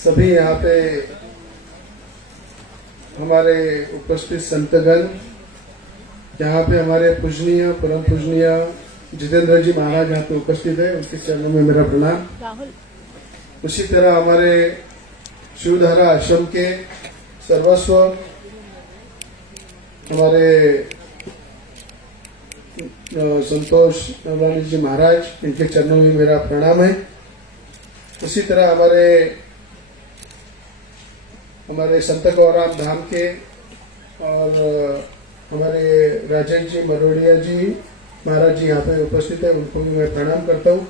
सभी यहाँ पे हमारे उपस्थित संतगण, यहाँ पे हमारे पूजनीय परम पूजनीय जितेंद्र जी महाराज यहाँ पे उपस्थित है, उनके चरणों में मेरा प्रणाम। उसी तरह हमारे शिवधारा आश्रम के सर्वस्व हमारे संतोष नवलानी जी महाराज, इनके चरणों में मेरा प्रणाम है। उसी तरह हमारे संत गौराम धाम के और हमारे राजेश जी मरोड़िया जी महाराज जी यहाँ पे उपस्थित है, उनको भी मैं प्रणाम करता हूँ।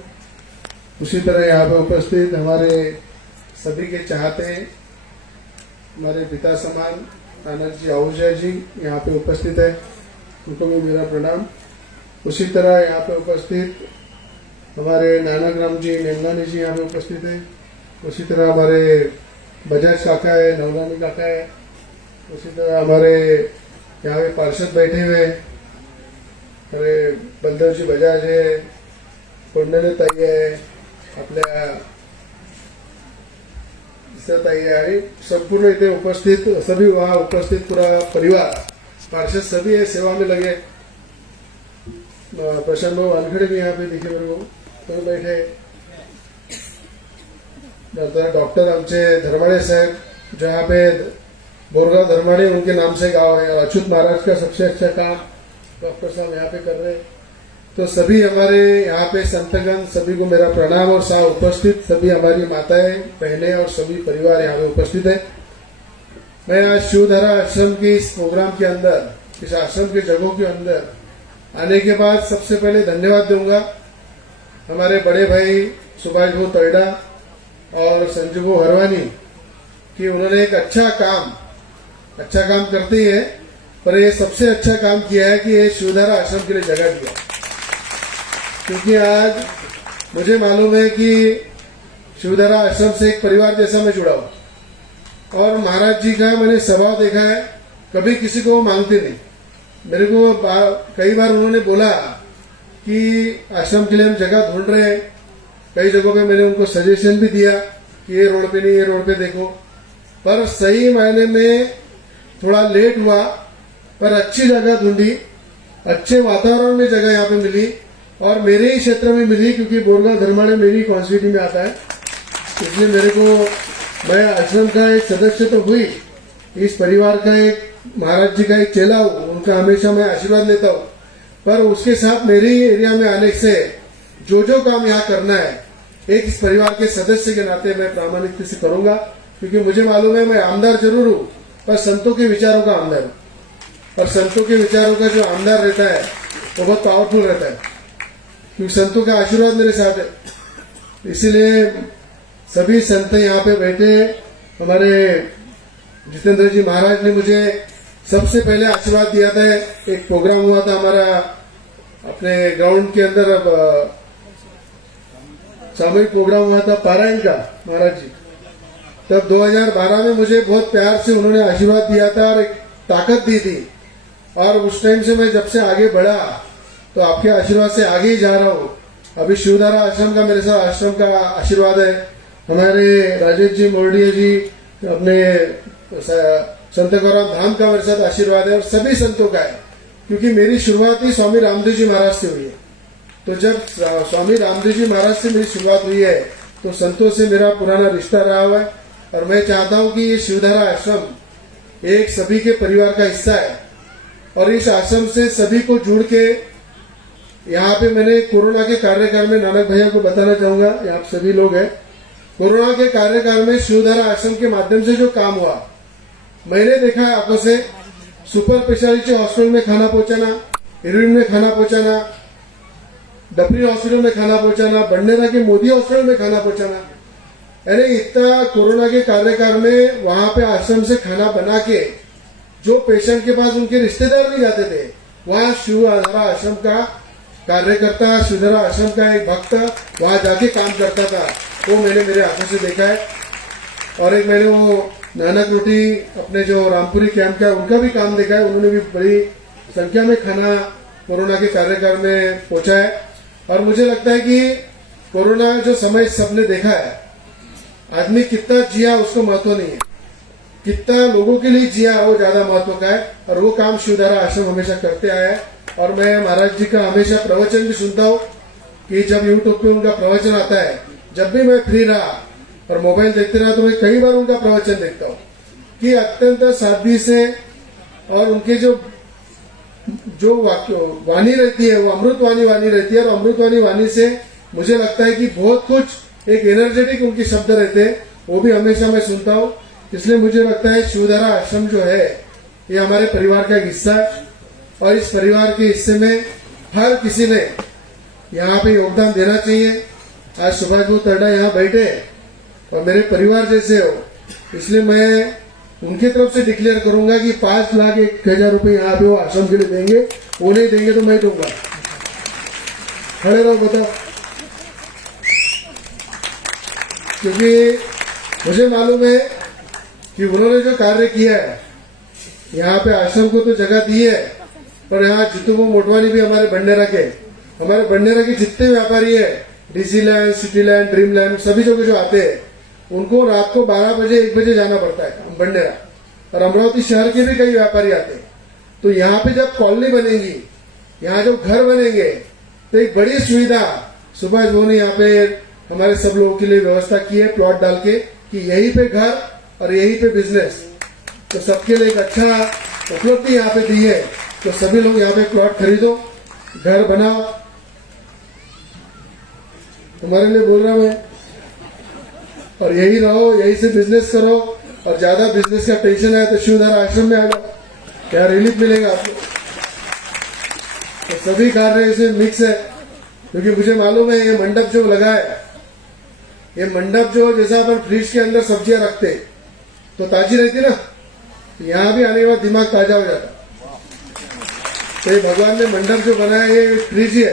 उसी तरह यहाँ पे उपस्थित हमारे सभी के चाहते हमारे पिता समान आनंद जी आहूजा जी यहाँ पे उपस्थित है, उनको भी मेरा प्रणाम। उसी तरह यहाँ पे उपस्थित हमारे नानक राम जी नेंगानी जी यहाँ पे उपस्थित है। उसी तरह हमारे बजाज काका है, नवलानी काका है। उसी तरह हमारे यहाँ पे पार्षद बैठे हुए हमारे बलदेव जी बजाज है, कोंडले ताई है, आपल्या ताई है आणि संपूर्ण इथे उपस्थित सभी वहाँ उपस्थित पूरा परिवार पार्षद सभी है, सेवा में लगे। प्रशांत भाऊ वानखेड़े भी यहाँ पे दिखे मेरे को, तो बैठे। डॉक्टर आमचे धर्माड़े साहब, जो यहाँ पे बोरगांव धर्माड़े उनके नाम से गांव है, अच्युत महाराज का सबसे अच्छा काम डॉक्टर साहब यहाँ पे कर रहे हैं। तो सभी हमारे यहाँ पे संतगण, सभी को मेरा प्रणाम और साथ उपस्थित सभी हमारी माताएं, बहनें और सभी परिवार यहाँ पे उपस्थित है। मैं आज शिवधारा आश्रम के इस प्रोग्राम के अंदर, इस आश्रम के जगहों के अंदर आने के बाद सबसे पहले धन्यवाद दूंगा हमारे बड़े भाई सुभाष भाऊ तोयडा और संजू भाऊ हरवानी कि उन्होंने एक अच्छा काम करते ही है, पर ये सबसे अच्छा काम किया है कि ये शिवधारा आश्रम के लिए जगह दिया। क्योंकि आज मुझे मालूम है कि शिवधारा आश्रम से एक परिवार जैसा मैं जुड़ा हूं और महाराज जी का मैंने स्वभाव देखा है, कभी किसी को मांगते नहीं। मेरे को कई बार उन्होंने बोला कि आश्रम के लिए हम जगह ढूंढ रहे हैं, कई जगहों पे मैंने उनको सजेशन भी दिया कि ये रोड पे नहीं, ये रोड पे देखो, पर सही मायने में थोड़ा लेट हुआ, पर अच्छी जगह ढूंढी, अच्छे वातावरण में जगह यहाँ पे मिली और मेरे ही क्षेत्र में मिली, क्योंकि बोरगांव धर्माड़े मेरी कॉन्स्टिट्यूटी में आता है। इसलिए मैं आश्रम का एक सदस्य तो हुई, इस परिवार का एक महाराज जी का एक चेला हूं, उनका हमेशा मैं आशीर्वाद लेता हूं, पर उसके साथ मेरे ही एरिया में आने से जो काम यहाँ करना है एक इस परिवार के सदस्य के नाते मैं प्रामाणिकता से करूंगा। क्योंकि मुझे मालूम है मैं आमदार जरूर हूं, पर संतों के विचारों का आमदार हूं। और संतों के विचारों का जो आमदार रहता है वो बहुत पावरफुल रहता है, क्योंकि संतों का आशीर्वाद मेरे साथ है। इसीलिए सभी संत यहाँ पे बैठे, हमारे जितेंद्र जी महाराज ने मुझे सबसे पहले आशीर्वाद दिया था। एक प्रोग्राम हुआ था हमारा अपने ग्राउंड के अंदर, सामूहिक प्रोग्राम हुआ था पारायण का महाराज जी, तब 2012 में मुझे बहुत प्यार से उन्होंने आशीर्वाद दिया था और एक ताकत दी थी। और उस टाइम से मैं जब से आगे बढ़ा तो आपके आशीर्वाद से आगे ही जा रहा हूँ। अभी शिवधारा आश्रम का मेरे साथ आश्रम का आशीर्वाद है, हमारे राजेश जी मोरडिया जी, अपने संत गौराम धाम का मेरे साथ आशीर्वाद है और सभी संतों का है। क्योंकि मेरी शुरुआत ही स्वामी रामदेव जी महाराज से हुई है। तो जब स्वामी रामदेव जी महाराज से मेरी शुरुआत हुई है तो संतों से मेरा पुराना रिश्ता रहा हुआ है। और मैं चाहता हूं कि ये शिवधारा आश्रम एक सभी के परिवार का हिस्सा है और इस आश्रम से सभी को जुड़ के यहाँ पे मैंने कोरोना के कार्यकाल में, नानक भैया को बताना चाहूंगा, यहाँ सभी लोग हैं, कोरोना के कार्यकाल में शिवधारा आश्रम के माध्यम से जो काम हुआ मैंने देखा है आंखों से। सुपर स्पेशलिटी हॉस्पिटल में खाना पहुंचाना, हिरोइन में खाना पहुंचाना, डपरी हॉस्पिटल में खाना पहुंचाना, बंडेरा के मोदी हॉस्पिटल में खाना पहुंचाना, यानी इतना कोरोना के कार्यकाल में वहां पे आश्रम से खाना बना के जो पेशेंट के पास उनके रिश्तेदार नहीं जाते थे, वहां शिवधारा आश्रम का कार्यकर्ता, शिवधारा आश्रम का एक भक्त वहां जाके काम करता था। वो मैंने मेरे आंखों से देखा है। और एक मैंने वो नानक रोटी अपने जो रामपुरी कैंप का उनका भी काम देखा है, उन्होंने भी बड़ी संख्या में खाना कोरोना के कार्यकाल में पहुंचा है। और मुझे लगता है कि कोरोना जो समय सबने देखा है आदमी कितना जिया उसको महत्व नहीं है, कितना लोगों के लिए जिया वो ज्यादा महत्व का है। और वो काम शिवधारा आश्रम हमेशा करते आया है। और मैं महाराज जी का हमेशा प्रवचन भी सुनता हूँ कि जब यूट्यूब पे उनका प्रवचन आता है, जब भी मैं फ्री रहा और मोबाइल देखते रहा तो मैं कई बार उनका प्रवचन देखता हूँ कि अत्यंत सादगी से, और उनके जो वाणी रहती है वो अमृतवाणी वाणी रहती है। और अमृतवाणी वाणी से मुझे लगता है कि बहुत कुछ एक एनर्जेटिक उनके शब्द रहते हैं, वो भी हमेशा मैं सुनता हूँ। इसलिए मुझे लगता है शिवधारा आश्रम जो है ये हमारे परिवार का एक हिस्सा है। और इस परिवार के हिस्से में हर किसी ने यहाँ पे योगदान देना चाहिए। आज सुभाष बाबू तरडा यहाँ बैठे और मेरे परिवार जैसे हो, इसलिए मैं उनकी तरफ से डिक्लेयर करूंगा कि 5,01,000 रुपए यहाँ पे वो आश्रम के लिए देंगे। वो नहीं देंगे तो मैं दूंगा। खड़े रहो, बताओ। क्योंकि मुझे मालूम है कि उन्होंने जो कार्य किया है, यहाँ पे आश्रम को तो जगह दी है, पर यहाँ जितू मोटवानी भी हमारे बंडेरा के जितने व्यापारी है, DC land, city land, dream land, सभी जगह जो आते हैं उनको रात को 12 बजे 1 बजे जाना पड़ता है बंडेरा। और अमरावती शहर के भी कई व्यापारी आते हैं। तो यहाँ पे जब कॉलोनी बनेगी, यहाँ जब घर बनेंगे, तो एक बड़ी सुविधा सुभाष बाबू ने यहाँ पे हमारे सब लोगों के लिए व्यवस्था की है, प्लॉट डाल के, कि यहीं पे घर और यहीं पे बिजनेस। तो सबके लिए एक अच्छा उपलब्धि यहाँ पे दी है। तो सभी लोग यहाँ पे प्लॉट खरीदो, घर बनाओ। तुम्हारे लिए बोल रहा हूं मैं। और यही रहो, यही से बिजनेस करो। और ज्यादा बिजनेस का टेंशन है तो शिवधारा आश्रम में आ जाओ, क्या रिलीफ मिलेगा आपको। तो सभी कार्य इसमें मिक्स है। क्योंकि मुझे मालूम है ये मंडप जो लगा है, ये मंडप जो जैसा अपन फ्रिज के अंदर सब्जियां रखते तो ताजी रहती ना, यहाँ भी आने के बाद दिमाग ताजा हो जाता। तो ये भगवान ने मंडप जो बनाया ये फ्रिज ही है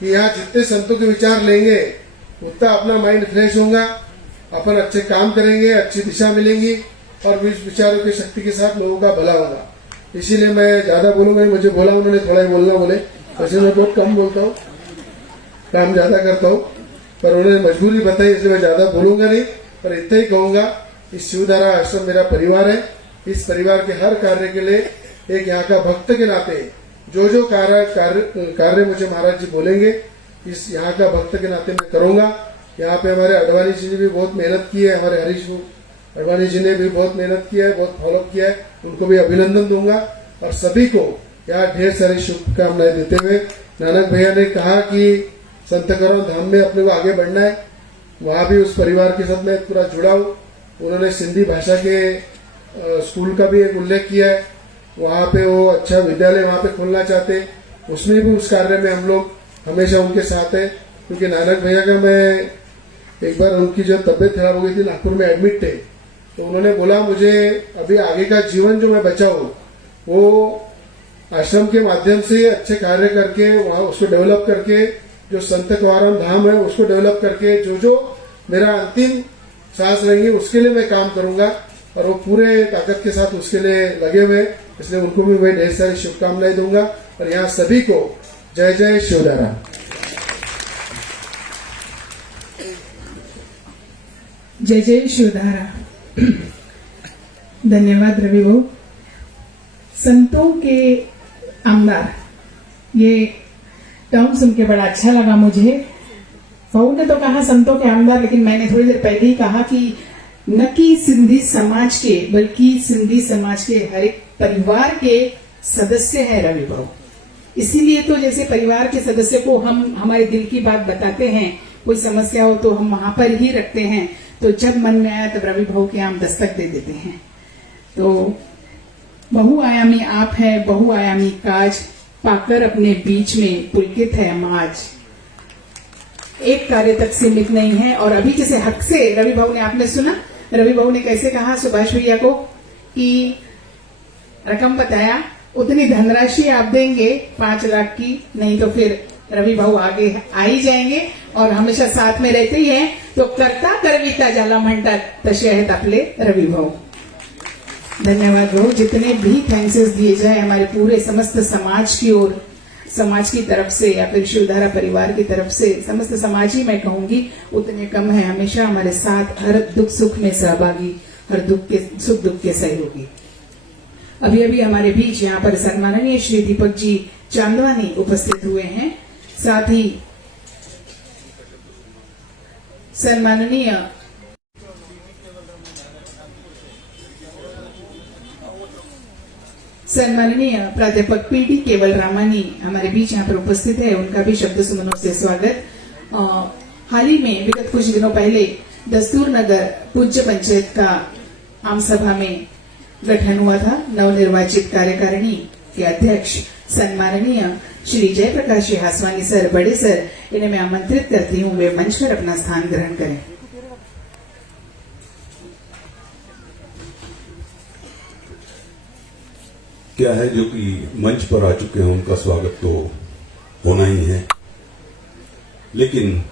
कि यहाँ जितने संतों के विचार लेंगे उतना अपना माइंड फ्रेश होगा, अपन अच्छे काम करेंगे, अच्छी दिशा मिलेगी और इस विचारों की शक्ति के साथ लोगों का भला होगा। इसीलिए मैं ज्यादा बोलूंगा, मुझे बोला उन्होंने थोड़ा ही बोलना बोले, वैसे मैं बहुत कम बोलता हूँ, काम ज्यादा करता हूँ, पर उन्होंने मजबूरी बताई इसलिए मैं ज्यादा बोलूंगा नहीं। पर इतना ही कहूंगा, इस शिवधारा आश्रम मेरा परिवार है। इस परिवार के हर कार्य के लिए एक यहाँ का भक्त के नाते जो जो कार्य मुझे महाराज जी बोलेंगे, इस यहाँ का भक्त के नाते मैं करूंगा। यहाँ पे हमारे अडवाणी जी ने भी बहुत मेहनत की है, हमारे हरीश अडवाणी जी ने भी बहुत मेहनत किया है, बहुत फॉलो किया है, उनको भी अभिनंदन दूंगा। और सभी को यहाँ ढेर सारी शुभकामनाएं देते हुए, नानक भैया ने कहा कि संत करों धाम में अपने को आगे बढ़ना है, वहां भी उस परिवार के साथ मैं पूरा जुड़ा हूँ। उन्होंने सिंधी भाषा के स्कूल का भी एक उल्लेख किया है, वहां पे वो अच्छा विद्यालय वहां पे खोलना चाहते, उसमें भी उस कार्य में हम लोग हमेशा उनके साथ है। क्योंकि नानक भैया का मैं एक बार उनकी जो तबियत खराब हो गई थी, नागपुर में एडमिट थे, तो उन्होंने बोला मुझे अभी आगे का जीवन जो मैं बचाऊं वो आश्रम के माध्यम से अच्छे कार्य करके वहां उसको डेवलप करके, जो संत कवारम धाम है उसको डेवलप करके, जो जो मेरा अंतिम सांस रहेंगी उसके लिए मैं काम करूंगा और वो पूरे ताकत के साथ उसके लिए लगे हुए। इसलिए उनको भी मैं ढेर सारी शुभकामनाएं दूंगा। और यहाँ सभी को जय जय शिवधारा। जय जय शिवधारा। धन्यवाद रवि भाऊ। संतों के आमदार, ये टर्म सुन के बड़ा अच्छा लगा मुझे। भाऊ ने तो कहा संतों के आमदार, लेकिन मैंने थोड़ी देर पहले ही कहा कि न कि सिंधी समाज के बल्कि सिंधी समाज के हर एक परिवार के सदस्य है रवि भाऊ। इसीलिए तो जैसे परिवार के सदस्य को हम हमारे दिल की बात बताते हैं, कोई समस्या हो तो हम वहां पर ही रखते हैं, तो जब मन में आया तब रवि भाऊ के हम दस्तक दे देते हैं। तो बहुआयामी आप है, बहुआयामी काज पाकर अपने बीच में पुलकित है माज। एक कार्य तक सीमित नहीं है। और अभी जैसे हक से रवि भाऊ ने, आपने सुना रवि भाऊ ने कैसे कहा सुभाष भैया को कि रकम बताया, उतनी धनराशि आप देंगे 5 लाख की, नहीं तो फिर रवि भाऊ आगे आ ही जाएंगे और हमेशा साथ में रहते ही हैं। तो करता करविता जाला म्हणतात तसे आहेत आपले रवि भाऊ। धन्यवाद भाऊ। जितने भी थैंक्सेस दिए जाए हमारे पूरे समस्त समाज की ओर, समाज की तरफ से या फिर शिवधारा परिवार की तरफ से, समस्त समाज ही मैं कहूंगी, उतने कम है। हमेशा हमारे साथ हर दुख सुख में सहभागी, हर सुख दुख के सहयोगी। अभी अभी हमारे बीच यहाँ पर सम्माननीय श्री दीपक जी चांदवानी उपस्थित हुए हैं। साथ ही सन्माननीय प्राध्यापक पीडी केवल रामानी हमारे बीच यहाँ पर उपस्थित है। उनका भी शब्द सुमनों से स्वागत। हाल ही में विगत कुछ दिनों पहले दस्तूर नगर पूज्य पंचायत का आम सभा में गठन हुआ था। नवनिर्वाचित कार्यकारिणी के अध्यक्ष सन्माननीय श्री जयप्रकाश हासवानी सर, बड़े सर, इन्हें मैं आमंत्रित करती हूँ वे मंच पर अपना स्थान ग्रहण करें। क्या है जो कि मंच पर आ चुके हैं उनका स्वागत तो होना ही है, लेकिन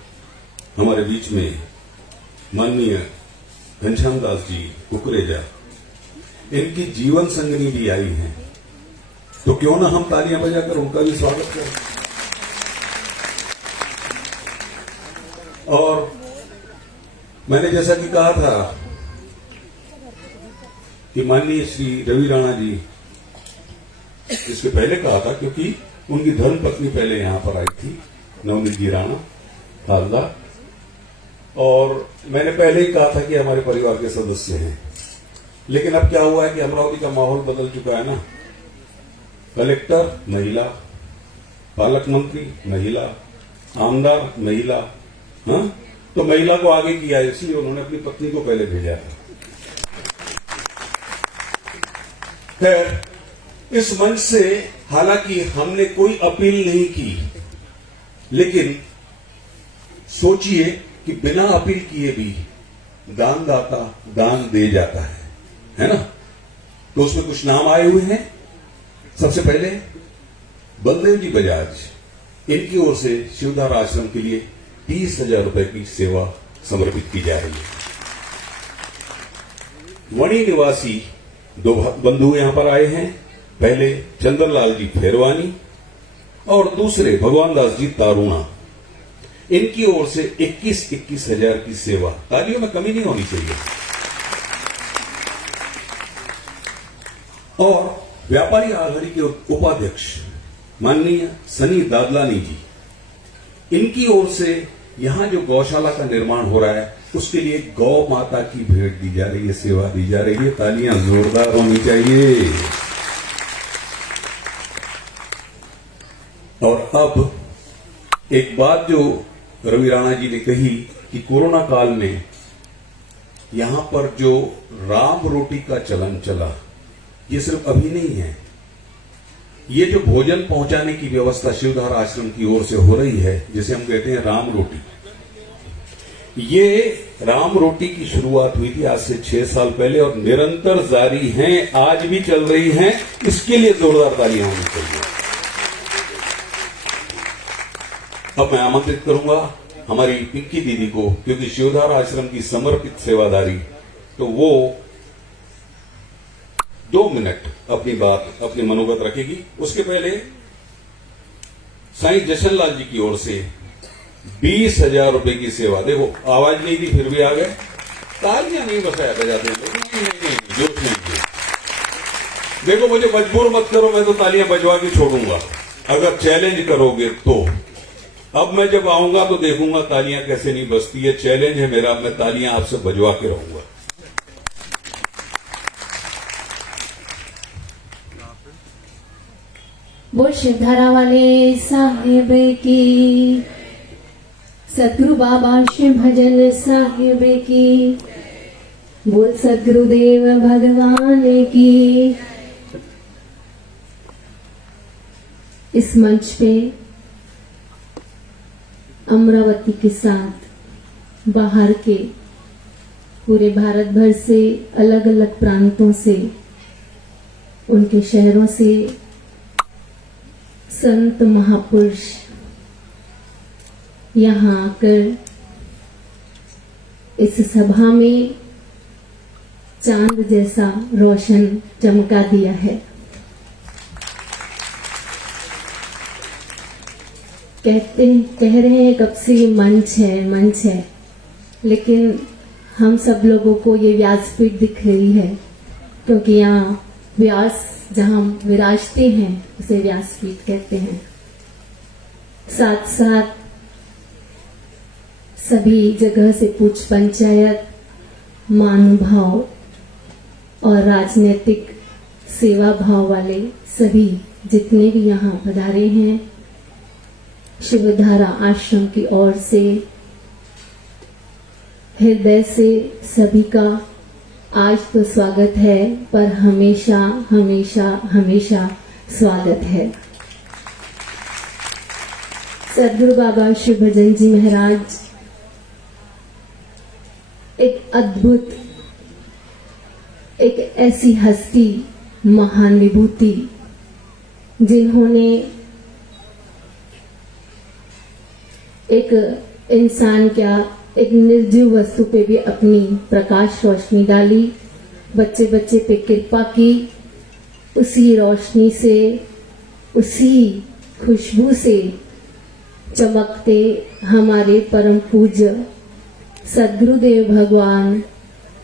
हमारे बीच में माननीय घनश्याम दास जी कुकरेजा, इनकी जीवन संगनी भी आई हैं, तो क्यों ना हम तालियां बजाकर उनका भी स्वागत करें। और मैंने जैसा कि कहा था कि माननीय श्री रवि राणा जी, इसके पहले कहा था क्योंकि उनकी धर्म पत्नी पहले यहां पर आई थी, नवनीत जी राणा हालदार, और मैंने पहले ही कहा था कि हमारे परिवार के सदस्य हैं। लेकिन अब क्या हुआ है कि अमरावती का माहौल बदल चुका है ना। कलेक्टर महिला, पालक मंत्री महिला, आमदार महिला, हाँ, तो महिला को आगे किया, इसलिए उन्होंने अपनी पत्नी को पहले भेजा था। खैर, इस मंच से हालांकि हमने कोई अपील नहीं की, लेकिन सोचिए कि बिना अपील किए भी दानदाता दान दे जाता है ना। तो उसमें कुछ नाम आए हुए हैं। सबसे पहले बलदेव जी बजाज, इनकी ओर से शिवधारा आश्रम के लिए 30,000 रुपए की सेवा समर्पित की जा रही है। वणी निवासी दो बंधु यहां पर आए हैं, पहले चंद्रलाल जी फेरवानी और दूसरे भगवान दास जी तारुणा, इनकी ओर से 21,000 की सेवा। तालियों में कमी नहीं होनी चाहिए। और व्यापारी आघाड़ी के उपाध्यक्ष माननीय सनी दादलानी जी, इनकी ओर से यहां जो गौशाला का निर्माण हो रहा है उसके लिए गौ माता की भेंट दी जा रही है, सेवा दी जा रही है। तालियां जोरदार होनी चाहिए। और अब एक बात जो रवि राणा जी ने कही कि कोरोना काल में यहां पर जो राम रोटी का चलन चला, ये सिर्फ अभी नहीं है। ये जो भोजन पहुंचाने की व्यवस्था शिवधारा आश्रम की ओर से हो रही है, जिसे हम कहते हैं राम रोटी, ये राम रोटी की शुरुआत हुई थी आज से 6 साल पहले और निरंतर जारी हैं, आज भी चल रही हैं। इसके लिए जोरदार तालियां होनी चाहिए। अब मैं आमंत्रित करूंगा हमारी पिंकी दीदी को, क्योंकि शिवधारा आश्रम की समर्पित सेवादारी, तो वो 2 मिनट अपनी बात, अपनी मनोगत रखेगी। उसके पहले साईं जशनलाल जी की ओर से 20,000 रुपए की सेवा। देखो आवाज नहीं थी फिर भी आ गए। तालियां नहीं बजाते हैं, नहीं, जोश नहीं। देखो मुझे मजबूर मत करो, मैं तो तालियां बजवा के छोड़ूंगा अगर चैलेंज करोगे तो। अब मैं जब आऊंगा तो देखूंगा तालियां कैसे नहीं बजती है। चैलेंज है मेरा, मैं तालियां आपसे बजवा के रहूंगा। वो शिवधारा वाले साहिब की, सतगुरु बाबा शिव भजन साहिब की, बोल सदगुरुदेव भगवान की। इस मंच पे अमरावती के साथ बाहर के पूरे भारत भर से, अलग अलग प्रांतों से, उनके शहरों से संत महापुरुष यहाँ आकर इस सभा में चांद जैसा रोशन चमका दिया है। कह रहे हैं कब से ये मंच है, लेकिन हम सब लोगों को ये व्यासपीठ दिख रही है, क्योंकि यहाँ व्यास जहाँ विराजते हैं उसे व्यासपीठ कहते हैं। साथ साथ सभी जगह से पूछ पंचायत, महानुभाव और राजनीतिक सेवा भाव वाले सभी जितने भी यहाँ पधारे हैं, शिवधारा आश्रम की ओर से हृदय से सभी का आज तो स्वागत है, पर हमेशा हमेशा हमेशा स्वागत है। सदगुरु बाबा शिव भजन जी महाराज एक अद्भुत, एक ऐसी हस्ती, महान विभूति, जिन्होंने एक इंसान क्या, एक निर्जीव वस्तु पे भी अपनी प्रकाश रोशनी डाली, बच्चे बच्चे पे कृपा की। उसी रोशनी से, उसी खुशबू से चमकते हमारे परम पूज्य सदगुरुदेव भगवान,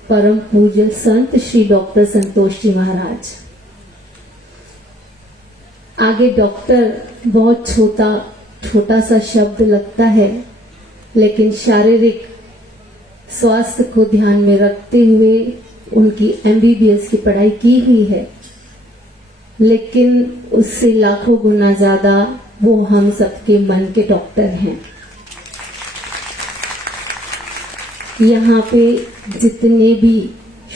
परम पूज्य संत श्री डॉक्टर संतोष जी महाराज। आगे डॉक्टर बहुत छोटा सा शब्द लगता है, लेकिन शारीरिक स्वास्थ्य को ध्यान में रखते हुए उनकी MBBS की पढ़ाई की हुई है, लेकिन उससे लाखों गुना ज्यादा वो हम सबके मन के डॉक्टर हैं। यहाँ पे जितने भी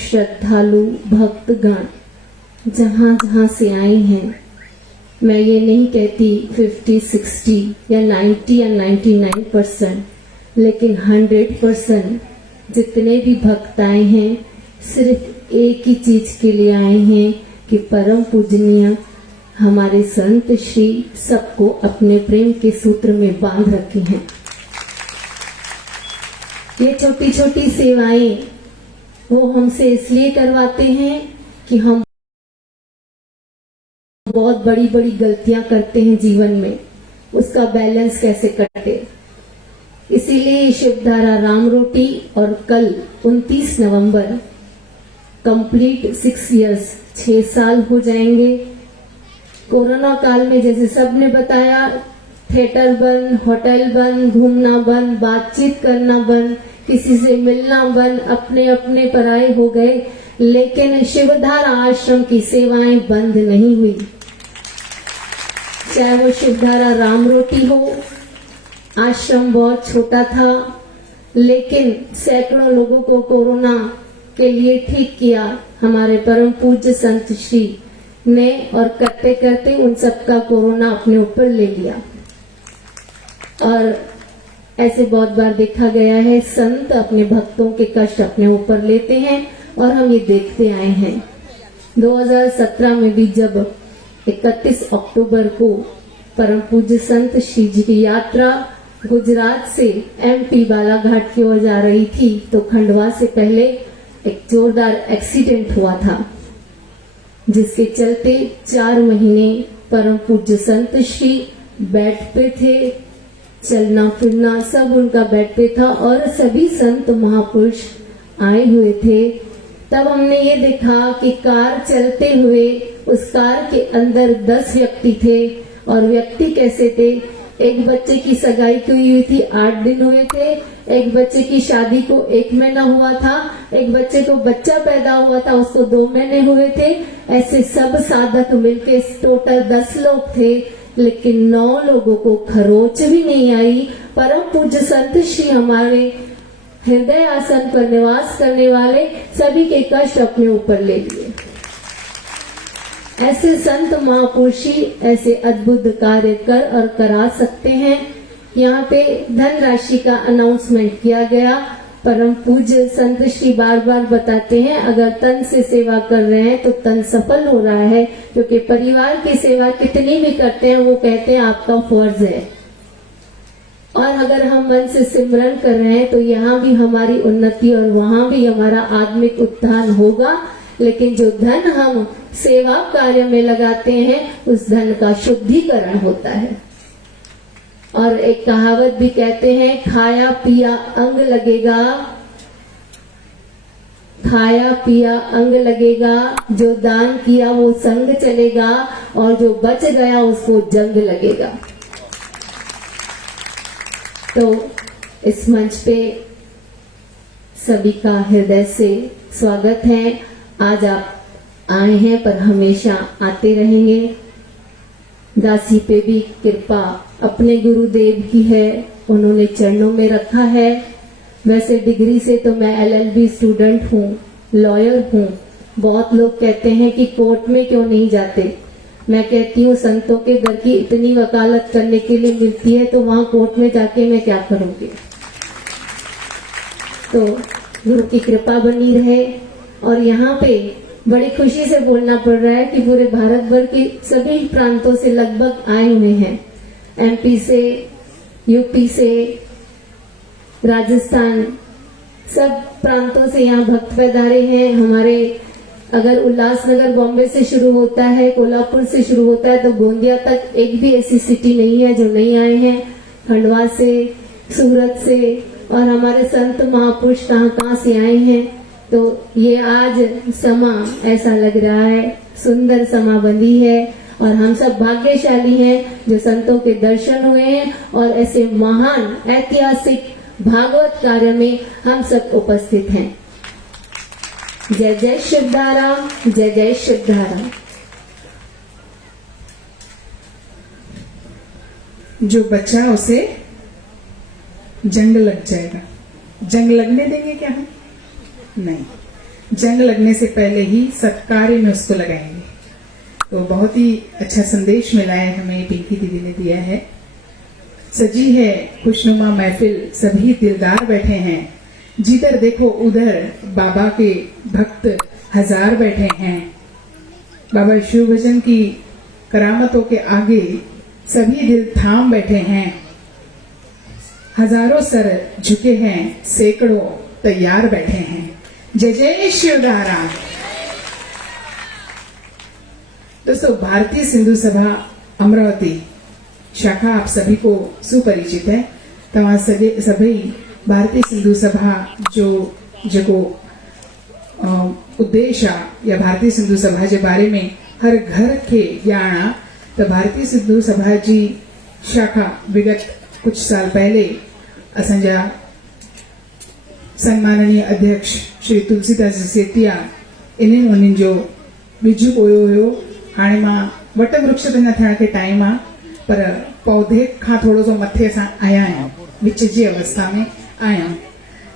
श्रद्धालु भक्तगण जहाँ जहाँ से आए हैं, मैं ये नहीं कहती 50, 60 या 90 या 99%, लेकिन 100% जितने भी भक्त आए हैं, सिर्फ एक ही चीज के लिए आए हैं कि परम पूजनीय हमारे संत श्री सबको अपने प्रेम के सूत्र में बांध रखे हैं। ये छोटी छोटी सेवाएं वो हमसे इसलिए करवाते हैं कि हम बहुत बड़ी बड़ी गलतियां करते हैं जीवन में, उसका बैलेंस कैसे कटे। इसीलिए शिवधारा राम रोटी, और कल 29 नवंबर कंप्लीट 6 इयर्स, 6 साल हो जाएंगे। कोरोना काल में जैसे सबने बताया, थिएटर बंद, होटल बंद, घूमना बंद, बातचीत करना बंद, किसी से मिलना बंद, अपने अपने पराये हो गए, लेकिन शिवधारा आश्रम की सेवाएं बंद नहीं हुई। चाहे वो शिवधारा राम रोटी हो, आश्रम बहुत छोटा था, लेकिन सैकड़ों लोगों को कोरोना के लिए ठीक किया हमारे परम पूज्य संत श्री ने, और करते करते उन सबका कोरोना अपने ऊपर ले लिया। और ऐसे बहुत बार देखा गया है, संत अपने भक्तों के कष्ट अपने ऊपर लेते हैं, और हम ये देखते आए हैं। 2017 में भी जब 31 अक्टूबर को परम पूज्य संत श्री जी की यात्रा गुजरात से MP बालाघाट की ओर जा रही थी, तो खंडवा से पहले एक जोरदार एक्सीडेंट हुआ था, जिसके चलते 4 महीने परम पूज्य संत श्री बेड पे थे, चलना फिरना सब उनका बेड पे था, और सभी संत महापुरुष आए हुए थे। तब हमने ये देखा कि कार चलते हुए उस कार के अंदर 10 व्यक्ति थे, और व्यक्ति कैसे थे, एक बच्चे की सगाई की हुई थी, 8 दिन हुए थे, एक बच्चे की शादी को 1 महीना हुआ था, एक बच्चे को बच्चा पैदा हुआ था, उसको 2 महीने हुए थे। ऐसे सब साधक मिलके टोटल 10 लोग थे, लेकिन 9 लोगों को खरोच भी नहीं आई। परम पूज्य संत श्री हमारे हृदय आसन पर निवास करने वाले सभी के कष्ट अपने ऊपर ले लिए। ऐसे संत महापुरुषी ऐसे अद्भुत कार्य कर और करा सकते हैं। यहाँ पे धनराशि का अनाउंसमेंट किया गया। परम पूज्य संत श्री बार बार बताते हैं, अगर तन से सेवा कर रहे हैं तो तन सफल हो रहा है, क्योंकि परिवार की सेवा कितनी भी करते हैं वो कहते हैं आपका फर्ज है। और अगर हम मन से सिमरन कर रहे हैं तो यहाँ भी हमारी उन्नति और वहाँ भी हमारा आत्मिक उत्थान होगा। लेकिन जो धन हम सेवा कार्य में लगाते हैं उस धन का शुद्धिकरण होता है। और एक कहावत भी कहते हैं, खाया पिया अंग लगेगा, खाया पिया अंग लगेगा, जो दान किया वो संग चलेगा, और जो बच गया उसको जंग लगेगा। तो इस मंच पे सभी का हृदय से स्वागत है। आज आप आए हैं पर हमेशा आते रहेंगे। दासी पे भी कृपा अपने गुरुदेव की है, उन्होंने चरणों में रखा है। वैसे डिग्री से तो मैं LLB स्टूडेंट हूँ, लॉयर हूँ। बहुत लोग कहते हैं कि कोर्ट में क्यों नहीं जाते। मैं कहती हूँ संतों के दर की इतनी वकालत करने के लिए मिलती है तो वहां कोर्ट में जाके मैं क्या करूंगी। तो गुरु की कृपा बनी रहे। और यहाँ पे बड़ी खुशी से बोलना पड़ रहा है कि पूरे भारत भर के सभी प्रांतों से लगभग आए हुए हैं। MP से, UP से, राजस्थान, सब प्रांतों से यहाँ भक्त पधारे हैं। हमारे अगर उल्लासनगर बॉम्बे से शुरू होता है, कोल्हापुर से शुरू होता है, तो गोंदिया तक एक भी ऐसी सिटी नहीं है जो नहीं आए हैं। खंडवा से, सूरत से, और हमारे संत महापुरुष कहाँ कहाँ से आए हैं। तो ये आज समा ऐसा लग रहा है, सुंदर समा बंधी है, और हम सब भाग्यशाली हैं जो संतों के दर्शन हुए हैं और ऐसे महान ऐतिहासिक भागवत कार्य में हम सब उपस्थित हैं। जय जय शुद्धारा, जय जय शुद्धारा। जो बच्चा उसे जंग लग जाएगा। जंग लगने देंगे क्या हम? नहीं, जंग लगने से पहले ही सत्कार्य में उसको लगाएंगे। तो बहुत ही अच्छा संदेश मिला है हमें, पिंकी दीदी ने दिया है। सजी है खुशनुमा महफिल, सभी दिलदार बैठे हैं, जिधर देखो उधर बाबा के भक्त हजार बैठे हैं। बाबा शिव भजन की करामतों के आगे सभी दिल थाम बैठे हैं। हजारों सर झुके हैं, सैकड़ों तैयार बैठे हैं। जय जय शिवधारा। दोस्तों, भारतीय सिंधु सभा अमरावती शाखा आप सभी को सुपरिचित है। तव्हां सभी भारतीय सिंधु सभा जो जेको उद्देश्य आहे या भारतीय सिंधु सभा जे बारे में हर घर खे ॼाण आहे। त भारतीय सिंधु सभा जी शाखा विगत कुछ साल पहले असांजा सम्माननीय अध्यक्ष श्री तुलसीदास जी सेतिया इन्हनि उन्हनि जो बिजु बोयो हुयो। हाणे मां वट वृक्ष त न थियण खे टाइम आहे, पर पौधे खां थोरो सो मथे असां आया आहियूं, विच जी अवस्था में आहियूं।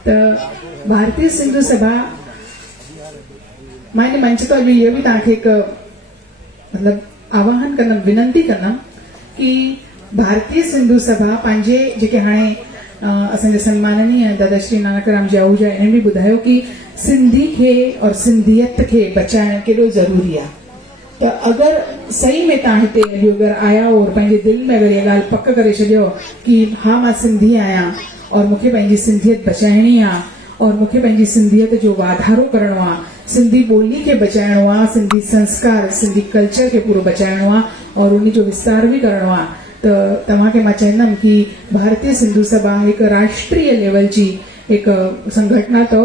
त भारतीय सिंधु सभा मां इन मंच तो अॼु इहो बि तव्हांखे हिकु मतिलबु आवाहन कंदमि, विनंती कंदमि कि भारतीय सिंधु सभा पंहिंजे जेके हाणे असांजे सम्माननीय दादा श्री नानकराम जी आहूजा इन्हनि बि ॿुधायो कि सिंधी खे और सिंधियत खे बचाइण केॾो ज़रूरी आहे। त अगरि सही में तव्हां हिते अॼु अगरि आया हो और पंहिंजे दिलि में अगरि इहा ॻाल्हि पक करे छॾियो कि हा मां सिंधी आहियां और मूंखे पंहिंजी सिंधियत बचाइणी आहे और मूंखे पंहिंजी सिंधियत जो वाधारो करणो आहे, सिंधी ॿोली खे बचाइणो आहे, सिंधी संस्कार सिंधी कल्चर खे पूरो बचाइणो आहे और उन जो विस्तार बि करणो आहे, त तव्हांखे मां चवंदमि कि भारतीय सिंधु सभा हिकु राष्ट्रीय लेवल जी हिकु संगठन अथव।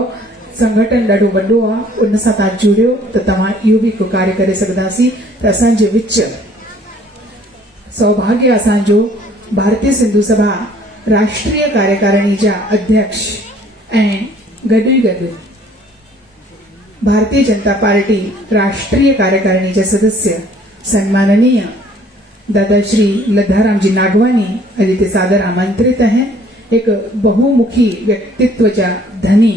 संगठन ॾाढो वॾो आहे, उन सां तव्हां जुड़ियो त तव्हां इहो बि हिकु कार्य करे सघंदासीं। त असांजे विच सौभाग्य असांजो भारतीय सिंधु सभा राष्ट्रीय कार्यकारिणी जा अध्यक्ष ऐं गॾु ई गॾु भारतीय जनता पार्टी राष्ट्रीय कार्यकारिणी जा सदस्य सम्माननीय दादा श्री लद्दाराम जी नागवानी अॼु हिते सादर आमंत्रित आहिनि। हिकु बहुमुखी व्यक्तित्व जा धनी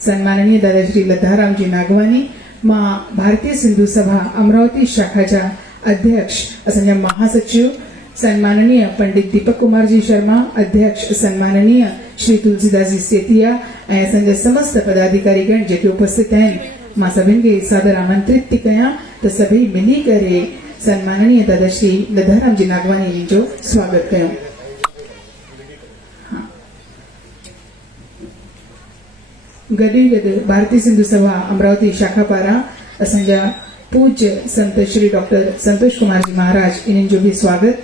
सम्माननीय दादा श्री लद्दाराम जी नागवानी, मां भारतीय सिंधु सभा अमरावती शाखा जा अध्यक्ष असांजा महासचिव सम्माननीय पंडित दीपक कुमार जी शर्मा, अध्यक्ष सम्माननीय श्री तुलसीदास जी सेतिया ऐं असांजा समस्त पदाधिकारीगण जेके उपस्थित आहिनि, मां सभिनि खे सादर आमंत्रित थी कयां त सभई मिली करे सम्माननीय दादा श्री लद्दाराम जी नागवानी जो स्वागत कयूं। गॾु ई गॾु भारतीय सिंधु सभा अमरावती शाखा पारां असांजा पूज्य संत श्री डॉक्टर संतोष कुमार जी महाराज इन्हनि जो बि स्वागत।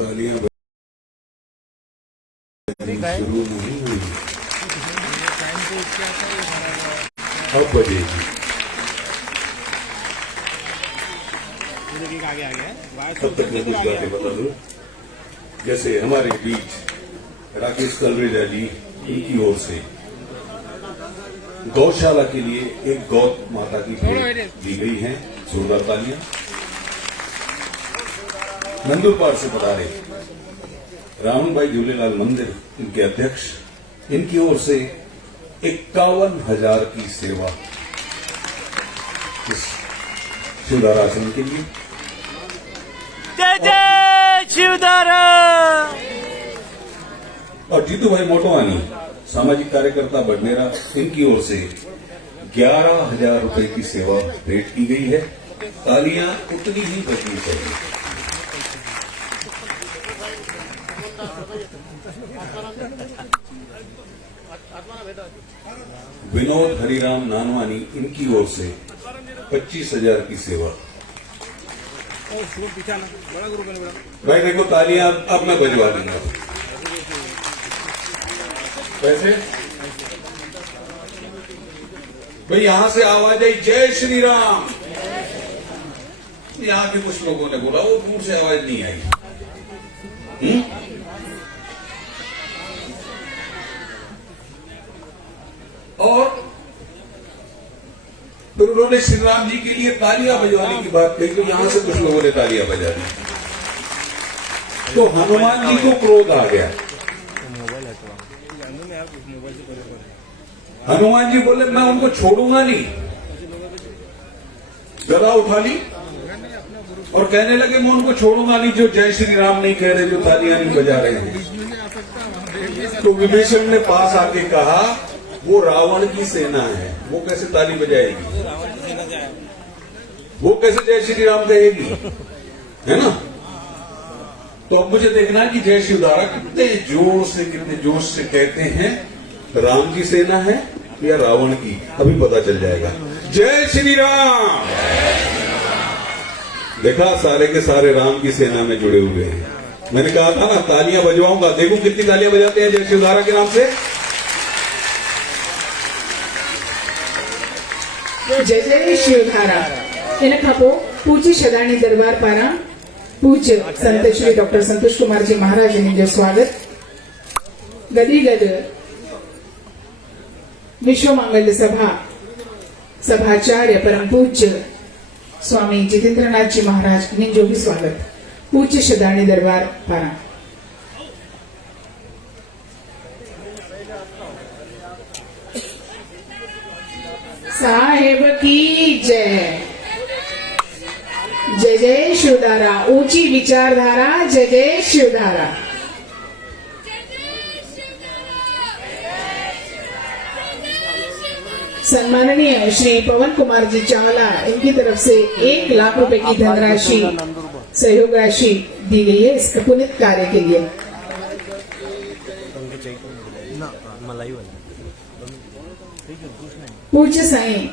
तालियां शुरू नहीं हुई, अब बजेगी। तब तक मैं कुछ बातें बता दूं। जैसे हमारे बीच राकेश कलरेजा जी, इनकी ओर से गौशाला के लिए एक गौ माता की भेंट दी गई है। जोरदार तालियां। नंदुरबार से पधारे रावण भाई झूलेलाल मंदिर, इनके अध्यक्ष, इनकी ओर से 51,000 की सेवा इस शिवधारा आश्रम के लिए। जय जय शिवधारा। और जीतू भाई मोटवानी, सामाजिक कार्यकर्ता बडनेरा, इनकी ओर से 11,000 रुपए की सेवा भेंट की गई है। तालियां उतनी ही बजनी चाहिए। विनोद हरिराम नानवानी, इनकी ओर से 25,000 की सेवा। भाई देखो तालियां अब मैं बजवा दूंगा। वैसे भाई यहां से आवाज आई जय श्री राम। यहां भी कुछ लोगों ने बोला, वो दूर से आवाज नहीं आई। और फिर उन्होंने श्री राम जी के लिए तालियां बजवाने की बात कही, तो यहां से कुछ लोगों ने तालियां बजा दी। तो हनुमान जी को क्रोध आ गया। हनुमान जी बोले मैं उनको छोड़ूंगा नहीं। गदा उठा ली और कहने लगे मैं उनको छोड़ूंगा नहीं जो जय श्री राम नहीं कह रहे, जो तालियां नहीं बजा रहे हैं। तो विभीषण ने पास आके कहा वो रावण की सेना है, वो कैसे ताली बजाएगी, वो कैसे जय श्री राम कहेगी, है ना। तो अब मुझे देखना है कि जय शिवधारा कितने जोर से, कितने जोश से कहते हैं राम की सेना है या रावण की, अभी पता चल जाएगा। जय श्री राम। देखा सारे के सारे राम की सेना में जुड़े हुए हैं। मैंने कहा था ना तालियां बजवाऊंगा, देखो कितनी तालियां बजाते हैं जय शिवधारा के नाम से। जय जय शिवधारा। इन खां पोइ पूज्य शदाणी दरबार पारां पूज्य संत श्री डॉक्टर संतोष कुमार जी महाराज जो स्वागत। गदी गद विश्व मंगल सभा सभाचार्य परम पूज्य स्वामी जितेंद्रनाथ जी महाराज जो भी स्वागत। पूज्य शदाणी दरबार पारां। साहेब की जय। जय जय शिवधारा। ऊंची विचारधारा। जय जय शिवधारा। सम्माननीय श्री पवन कुमार जी चावला, इनकी तरफ से 1 लाख रुपए की धनराशि सहयोग राशि दी गई है इस पुनित कार्य के लिए। पूज्य साईं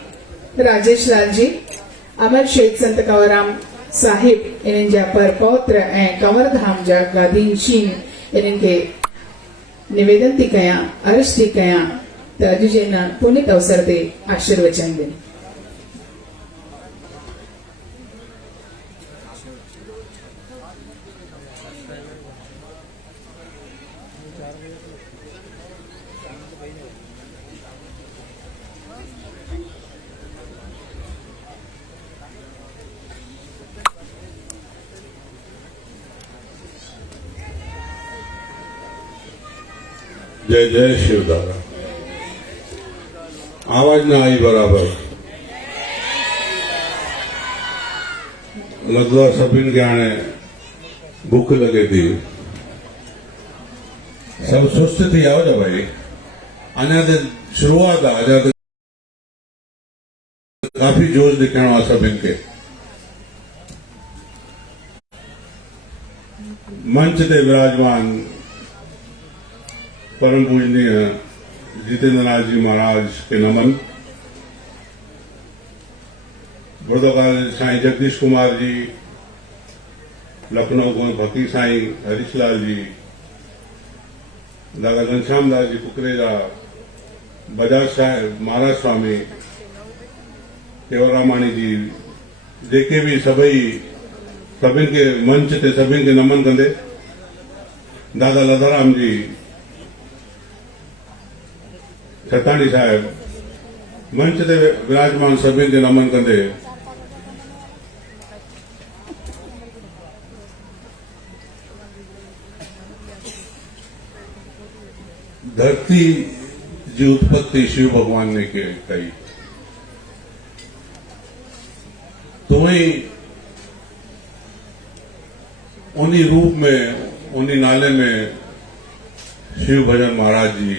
राजेश लाल जी, अमर शहीद संत कंवरराम साहिब इन्हनि जा पर पौत्र ऐं कंवरधाम जा गादीनशीन इन्हनि खे निवेदन थी कयां, अर्ज़ थी कयां त अॼु जे हिन पुनित अवसर ते आशीर्वचन ॾियनि। जय जय शिवधारा। आवाज ना आई बराबर। लगभग सभिनि खे हाणे बुख लगे थी। सब सुस्त थी आओ जा भाई अञा त शुरूआत आहे अञा त काफ़ी जोश ॾेखारिणो आहे सभिनि खे मंच ते विराजमान परम पूजनीय जितेंद्रनाथ जी महाराज के नमन। बुर्दकाल साईं जगदीश कुमार जी, लखनऊ को फकीर साईं हरीशलाल जी, दादा घनश्याम दास जी कुकरेजा, बजाज साहिब महाराज स्वामी, केवरामाणी जी, जेके भी सभिनि के मंच ते सभिनि के नमन कंदे, दादा लधाराम जी, छताणी साहिब, मंच ते विराजमान सभिनि के नमन कंदे धरती जी उत्पत्ति शिव भगवान ने कही, तुम्हें उन्हीं रूप में उन्हीं नाले में शिव भजन महाराज जी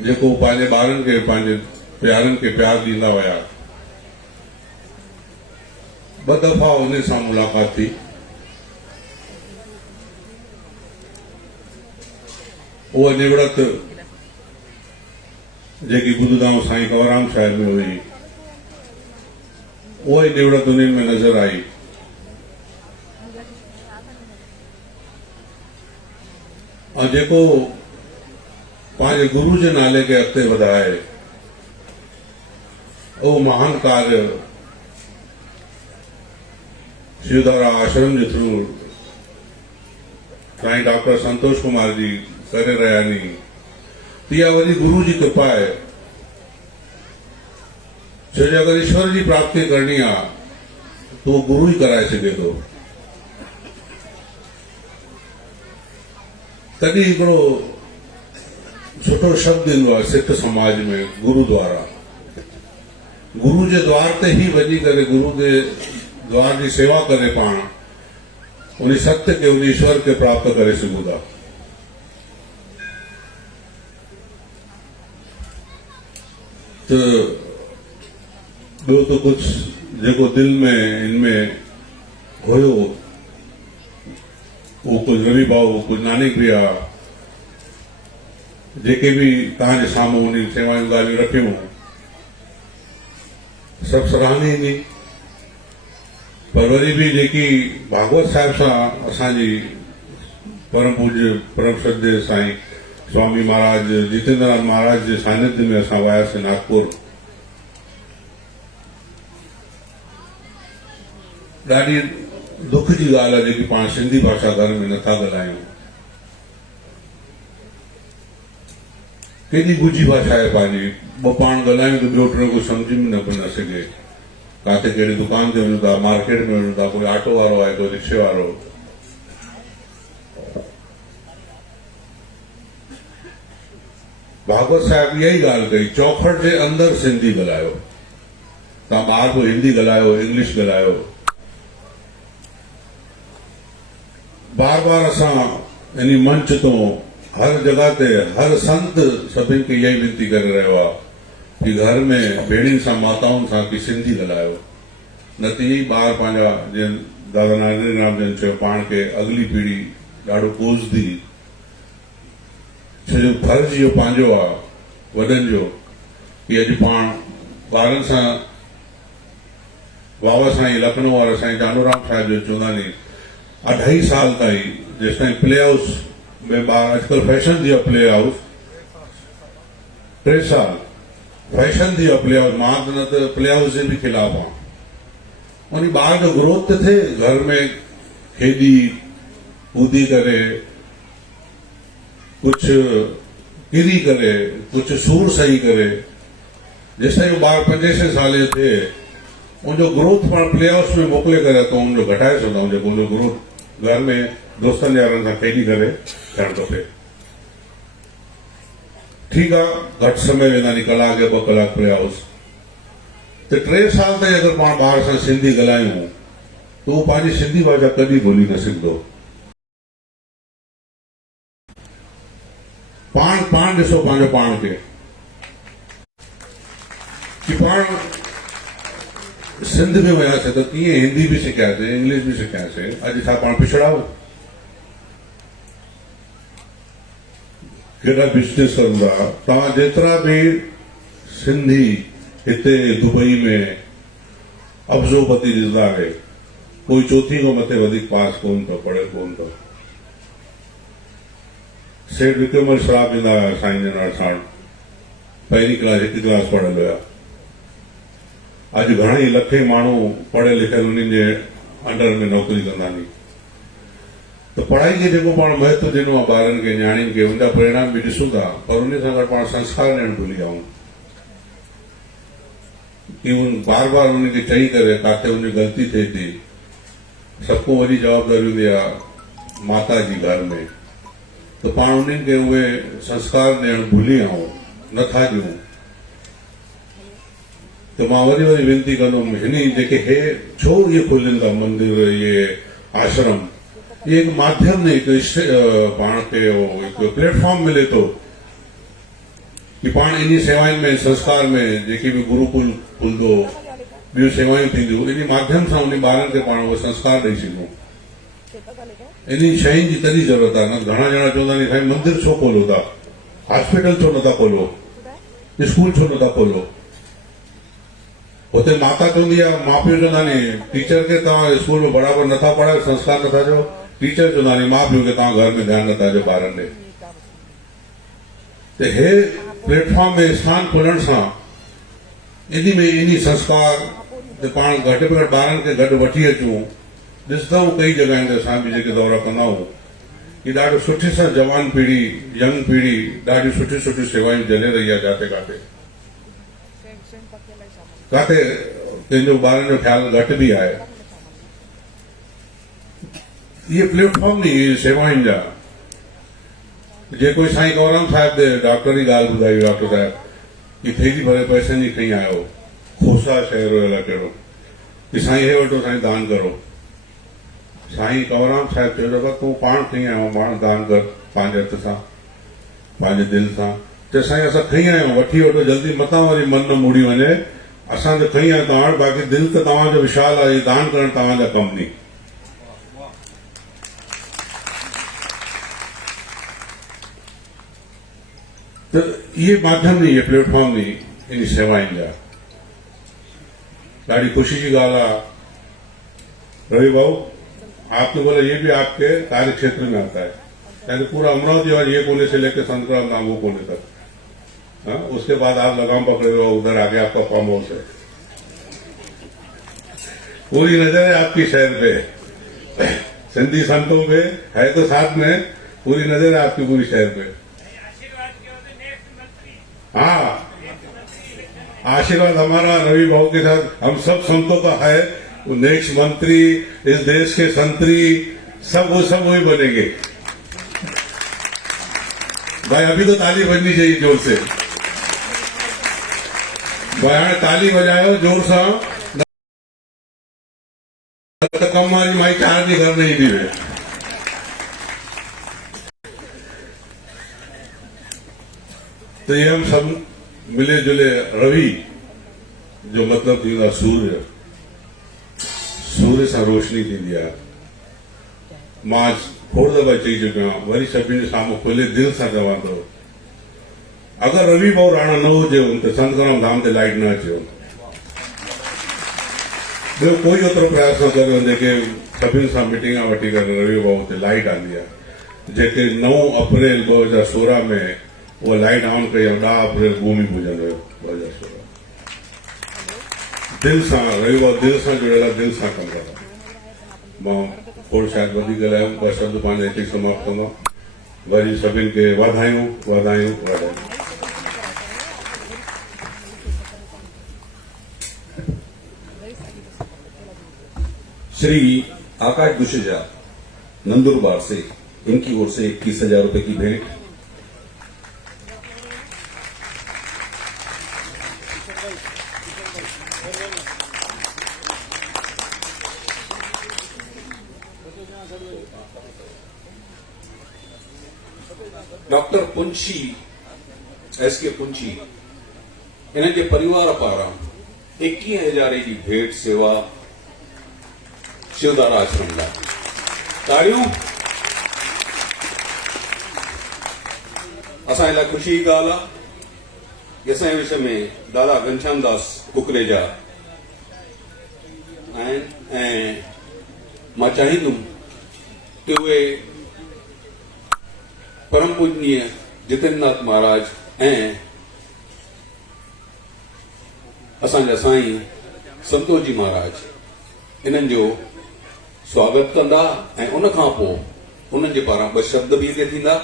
जेको पंहिंजे ॿारनि खे पंहिंजे प्यारनि खे प्यार ॾींदा हुया, ॿ दफ़ा उन सां मुलाक़ात थी। उहा निवड़त जेकी ॿुधंदाऊं साईं कंवराम साहिब में हुई, उहा ई निवड़त उन्हनि में नज़र आई। और जेको पंहिंजे गुरु जे नाले खे अॻिते वधाए, उहो महान कार्य शिवधारा आश्रम जे थ्रू साईं डॉक्टर संतोष कुमार जी करे रहिया आहिनि। इहा वरी गुरु जी कृपा आहे, छो जो अगरि ईश्वर जी प्राप्ति करणी आहे तो गुरु ही कराए सघे थो। तॾहिं हिकिड़ो सुठो शब्द ईंदो आहे सिख समाज में, गुरु द्वारा। गुरु जे द्वार ते ही वञी करे, गुरु जे द्वार जी सेवा करे पाण उन सत्य के, उन ईश्वर के प्राप्त करे सघूं था। तो ॿियो तो कुछ जेको दिल में इनमें हुयो, वो कुछ रवि भाऊ, कुछ नानी प्रिया, जेके भी तव्हांजे साम्हूं उन सेवा जूं ॻाल्हियूं रखियूं, सभु सराहनीय नी। पर वरी भी जेकी भागवत साहिब सां असांजी परम पूज्य परम श्रद्धेय साईं स्वामी महाराज जितेंद्रनाथ महाराज जे सानिध्य में असां वियासीं नागपुर। ॾाढी दुख जी ॻाल्हि आहे जेकी पाण सिंधी भाषा घर में नथा ॻाल्हायूं। केॾी गुझी भाषा आहे पंहिंजी, ॿ पाण ॻाल्हायूं त ॿियो टियों कोई सम्झ में न पियो न सघे। काथे कहिड़ी दुकान ते वञूं था, मार्केट में वञूं था, कोई ऑटो वारो आहे, कोई रिक्शे वारो। भागवत साहिब इहा ई ॻाल्हि कई, चौखट जे अंदरि सिंधी ॻाल्हायो। तव्हां ॿाहिरि पोइ हिंदी ॻाल्हायो, इंग्लिश ॻाल्हायो। बार बार असां इन मंच तो हर जगह ते हर संत सभिनि खे इहा ई विनती करे रहियो आहे कि घर में भेणियुनि सां माताउनि सां कि सिंधी ॻाल्हायो। न त इहे ई ॿार पंहिंजा, जीअं दादा नारायण राम जन चयो, पाण खे अॻिली पीढ़ी ॾाढो कोसदी। छो जो फर्ज़ इहो पंहिंजो आहे वॾनि जो कि अॼु पाण ॿारनि सां, बाबा साईं लखनऊ वारा साईं जानूराम साहिब जो चवंदा नी, 2.5 साल ताईं जेसि ताईं प्ले हाउस में ॿार, अॼुकल्ह फैशन थी आहे प्ले हाउस, 3 साल फैशन थी आहे प्ले हाउस। मां त न त प्ले हाउस जे बि खिलाफ़ आहियां। उन ॿार जो ग्रोथ त थिए, घर में खेॾी कूदी करे, कुझु किरी करे, कुझु सूर सही करे, जेसि ताईं ॿार 5-6 साल जो थिए, उनजो ग्रोथ पाण प्ले हाउस में मोकिले करे तो उनजो घटाए सघूं। जेको उनजो ग्रोथ घर में दोस्तनि यारनि सां खेॾी करे थियणु खपे। ठीकु आहे, घटि समय वेंदा नी, कलाक या 2 कलाक प्ले हाउस। त 3 साल ताईं अगरि पाण ॿार सां सिंधी ॻाल्हायूं त उहो पंहिंजी सिंधी भाषा कॾहिं भुली न सघंदो। पाण ॾिसो पंहिंजो पाण खे कि पाण सिंध में वियासीं त कीअं हिंदी बि सिखियासीं, इंग्लिश बि सिखियासीं, अॼु छा पाण पिछड़ा हो? केॾा बिजनेस करूं था तव्हां जेतिरा बि सिंधी हिते दुबई में अफ़ज़ोपति ॾिसंदा आहे, कोई चौथी खां मथे वधीक पास कोन थो, पढ़े कोन थो। सेठ विक्रमल श्राप ईंदा हुआ साईं जन असां पहिरीं क्लास हिकु क्लास पढ़ियल हुया। अॼु घणेई लखे माण्हू पढ़ियल लिखियल उन्हनि जे अंडर में नौकरी कंदा नी। त पढ़ाई खे जेको पाण महत्व ॾिनो आहे ॿारनि खे, न्याणियुनि खे, उनजा परिणाम बि ॾिसूं था, पर उन सां गॾु पाण संस्कार ॾियणु भुली विया आहियूं कि बार बार उनखे चई करे किथे उनजी ग़लती थिए थी। सबको वॾी जवाबदारी हूंदी आहे माता जी घर में, त पाण उन्हनि खे उहे संस्कार ॾियणु भुली विया आहियूं, नथा ॾियूं। त मां वरी वरी वेनिती कंदुमि, हिन जेके हे छो इहे खुलनि था मंदिर, इहे आश्रम, ये एक माध्यम नहीं, तो पाण खे हिकु प्लेटफॉर्म मिले थो कि पाण इन सेवाउनि में, संस्कार में जेकी बि गुरुकुल खुलंदो, ॿियूं सेवायूं थींदियूं, इन माध्यम सां उन ॿारनि खे पाण उहो संस्कार ॾेई सघूं। इन शयुनि जी तॾहिं ज़रूरत आहे। न घणा ॼणा चवंदा आहिनि साईं मंदिर छो खोलो था, हॉस्पिटल छो नथा खोलो, स्कूल छो नथा खोलो? हुते माता चवंदी आहे, माउ पीउ चवंदा आहिनि टीचर खे तव्हां स्कूल में बराबरि नथा पढ़ायो, संस्कार नथा ॾियो। टीचर चवंदा आहिनि माउ पीउ खे तव्हां घर में ध्यानु नथा ॾियो ॿारनि ॾे। त हे प्लेटफॉर्म में स्थान खुलण सां इन संस्कार ते पाण घटि में घटि ॿारनि खे गॾु वठी अचूं। ॾिसंदा आहियूं कई जॻहियुनि ते असां बि जेके दौरा कंदा आहियूं कि ॾाढो सुठे सां जवान पीढ़ी, यंग पीढ़ी ॾाढी सुठी सुठी सेवायूं जले रही आहे जिते किथे। किथे कंहिंजो ॿारनि जो ख़्यालु घटि बि आहे। इहे प्लेटफॉर्म नी सेवाउनि जा, जेको साईं गौराम साहिब जे डॉक्टर जी ॻाल्हि ॿुधाई, डॉक्टर साहिब कि थैली भरे पैसनि जी खई आयो, खोसा शहर हुयल कहिड़ो, कि साईं हे वठो साईं दान करो। साईं गौराम साहिब चयो त तूं पाण खई आयो, पाण दान कर पंहिंजे हथ सां, पंहिंजे दिलि सां। त साईं असां खई आहियूं, वठी वठो, जल्दी मथां वरी मन न मुड़ी वञे। असां त खई आहियूं तव्हां वटि, बाक़ी दिलि त तव्हांजो विशाल आहे, दान करणु तव्हांजा कम नी। तो ये माध्यम नहीं, ये प्लेटफॉर्म नहीं इन सेवाउनि जा। ॾाढी खुशी की ॻाल्हि आहे रवि भाऊ, आपने बोला ये भी आपके कार्य क्षेत्र में आता है, यानी पूरा अमरावती और ये कोने से लेकर संतराम नाम वो कोने तक। हाँ, उसके बाद आप लगाम पकड़े हुए उधर आगे आपका फार्म हाउस है। पूरी नजर है आपकी शहर पे, सिंधी संतों पे है तो साथ में पूरी नजर है आपकी पूरी शहर पे। हाँ, आशीर्वाद हमारा रवि भाऊ के साथ हम सब संतों का है। नेक्स्ट मंत्री, इस देश के संतरी, सब वही बनेंगे। भाई अभी तो ताली बजनी चाहिए जोर से, भाई ताली बजायो जोर सा, कम हमारी माई चार की घर नहीं दी है। तो ये हम सब मिले जुले रवि, जो मतलब थींदा सूर्य, सूर्य सां रोशनी थींदी आहे। मां खोड़ दफ़ा चई चुकियो आहियां, वरी सभिनी जे साम्हूं खुले दिलि सां चवां थो, अगरि रवि भाऊ राणा न हुजे त संतराम धाम ते लाइट न अचे। ॿियो कोई ओतिरो प्रयास न करे जेके सभिनी सां मीटिंगां वठी करे रवि भाऊ ते लाइट आंदी आहे। जेके 9 अप्रैल 2016 में उहा लाइट ऑन कई, 10 अप्रैल भूमि पूजन हुयो 2016। दिल सां रवि भाऊ दिल सां जुड़ियल आहे, दिल सां कमु कंदा। मां थोरो शायदि वधीक ॻाल्हायो, ॿ शब्द पंहिंजे हिते समाप्त कंदो। वरी सभिनि खे वाधायूं वाधायूं वाधायूं। श्री आकाश दुशेजा नंदुरबार से, इनकी ओर से 21,000 रुपए की भेंट। Doctor doctor Punchhi SK. Punchhi इन्हनि जे परिवार पारां 21,000 जी भेट सेवा शिवधारा आश्रम लाइ। ताड़ियूं। असांजे लाइ ख़ुशी जी ॻाल्हि आहे कि असांजे विच में दादा घनश्याम दास कुकरेजा आहिनि ऐं मां चाहींदुमि कि उहे परम पूजनीय जितेंद्रनाथ महाराज ऐं असांजा साईं संतोष जी महाराज इन्हनि जो स्वागत कंदा ऐं उन खां पोइ उन्हनि जे पारां ॿ शब्द बि अॻे थींदा।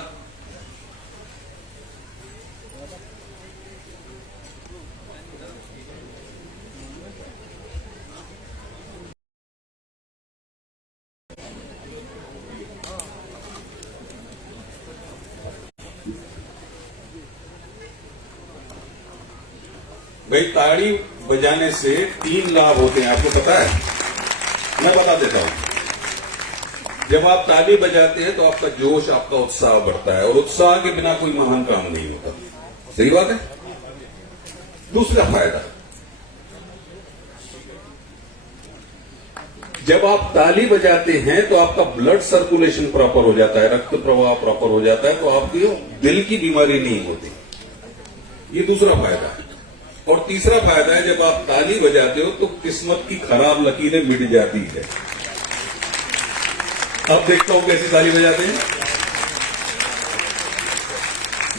भाई ताड़ी बजाने से 3 लाभ होते हैं, आपको पता है? मैं बता देता हूं। जब आप ताली बजाते हैं तो आपका जोश, आपका उत्साह बढ़ता है और उत्साह के बिना कोई महान काम नहीं होता। सही बात है। दूसरा फायदा, जब आप ताली बजाते हैं तो आपका ब्लड सर्कुलेशन प्रॉपर हो जाता है, रक्त प्रवाह प्रॉपर हो जाता है, तो आपकी दिल की बीमारी नहीं होती। ये दूसरा फायदा है। और तीसरा फायदा है, जब आप ताली बजाते हो तो किस्मत की खराब लकीरें मिट जाती है। अब देखता हूं कैसी ताली बजाते हैं।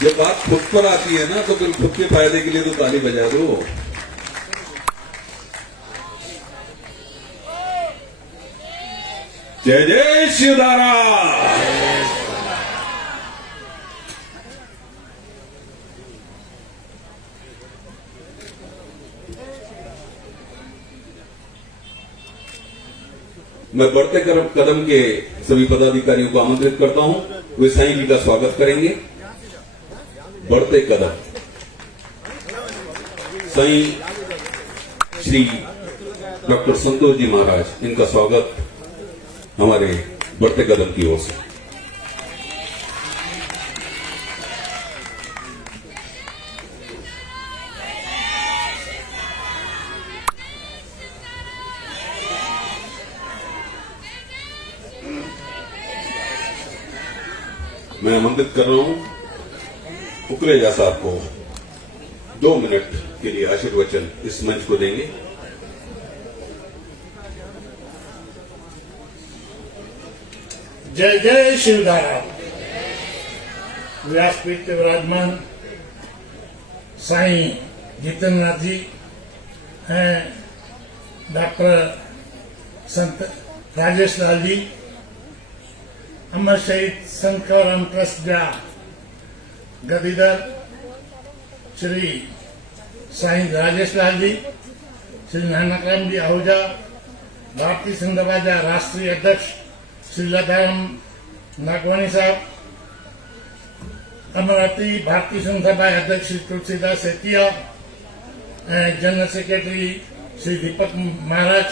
जब बात खुद पर आती है ना तो फिर खुद के फायदे के लिए तो ताली बजा दो। जय जय शिवधारा। मैं बढ़ते कदम के सभी पदाधिकारियों को आमंत्रित करता हूं, वे साईं जी का स्वागत करेंगे। बढ़ते कदम साईं श्री डॉक्टर संतोष जी महाराज, इनका स्वागत हमारे बढ़ते कदम की ओर से। मैं आमंत्रित कर रहा हूं कुकरेजा साहब को 2 मिनट के लिए आशीर्वचन इस मंच को देंगे। जय जय शिवधारा। व्यासपीठ पे विराजमान साईं जितेंद्रनाथ जी हैं, डॉक्टर संत राजेश लाल जी, अमर शहीद संत कवरराम ट्रस्ट जा गदीधर श्री साईं राजेश लाल जी, श्री नानकराम जी आहूजा, भारतीय संघ सभा जा राष्ट्रीय अध्यक्ष श्री लताराम नागवानी साहब, अमरावती भारतीय संघ सभा अध्यक्ष श्री तुलसीदास सेतिया, जनरल सेक्रेटरी श्री दीपक महाराज,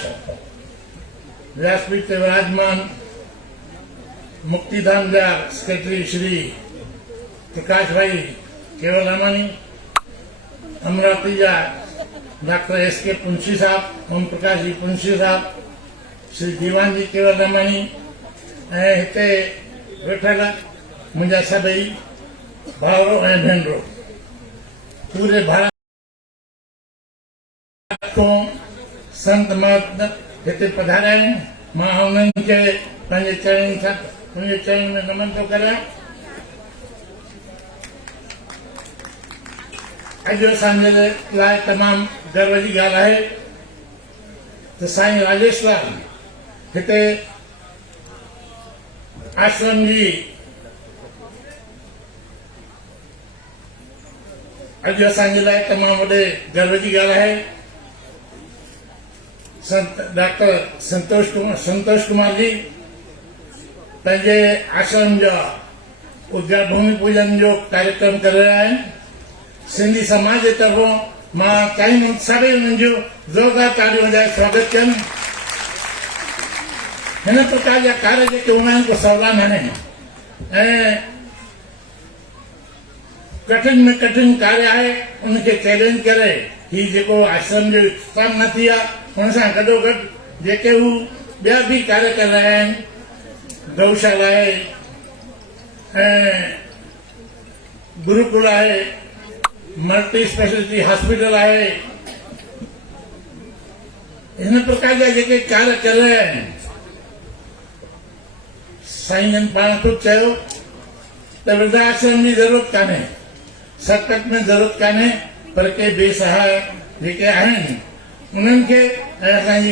व्यासपीठ पे विराजमान मुक्तिधाम जा सेक्रेटरी श्री प्रकाश भाई केवल रामानी, अमरावती जा डॉक्टर एस.के. पुंछी साहब, ओम प्रकाश जी पुंछी साहब, श्री दीवान जी केवल रामानी, ऐं हिते वेठल मुंहिंजा सभई भाउरो ऐं भेनरो पूरे भारत खां संत महंत हिते पधारिया आहिनि। मां उन्हनि खे पंहिंजे चरणनि में नमन थो करियां। अॼु असांजे लाइ तमामु गर्व जी ॻाल्हि आहे त साईं राजेश लाल हिते आश्रम जी अॼु असांजे लाइ तमामु वॾे गर्व जी ॻाल्हि आहे। संत डॉक्टर संतोष कुमार जी पंहिंजे आश्रम जा उद्या भूमि पूजन जो कार्यक्रम करे रहिया आहिनि। सिंधी समाज जे तरफ़ों मां चाहींदुमि सभई उन्हनि जो ज़ोरदार तालियूं वॼाए स्वागत कनि। हिन प्रकार जा कार्य जेके हूंदा आहिनि को सवला न आहिनि ऐं कठिन में कठिन कार्य आहे उनखे चैलेंज करे ही जेको आश्रम जो इख़्तिताम न थी आहे उन सां गॾोगॾु जेके हू ॿिया बि कार्य कर रहिया आहिनि गौशाला आहे ऐं गुरुकुल आहे मल्टी स्पेशलिटी हॉस्पिटल आहे हिन प्रकार जा जेके कार्य कर रहिया आहिनि साईं जन पाण ख़ुदि चयो त वृद्धाश्रम जी ज़रूरत कान्हे सरकत में ज़रूरत कान्हे पर के बेसहारा जेके आहिनि उन्हनि खे ऐं असांजी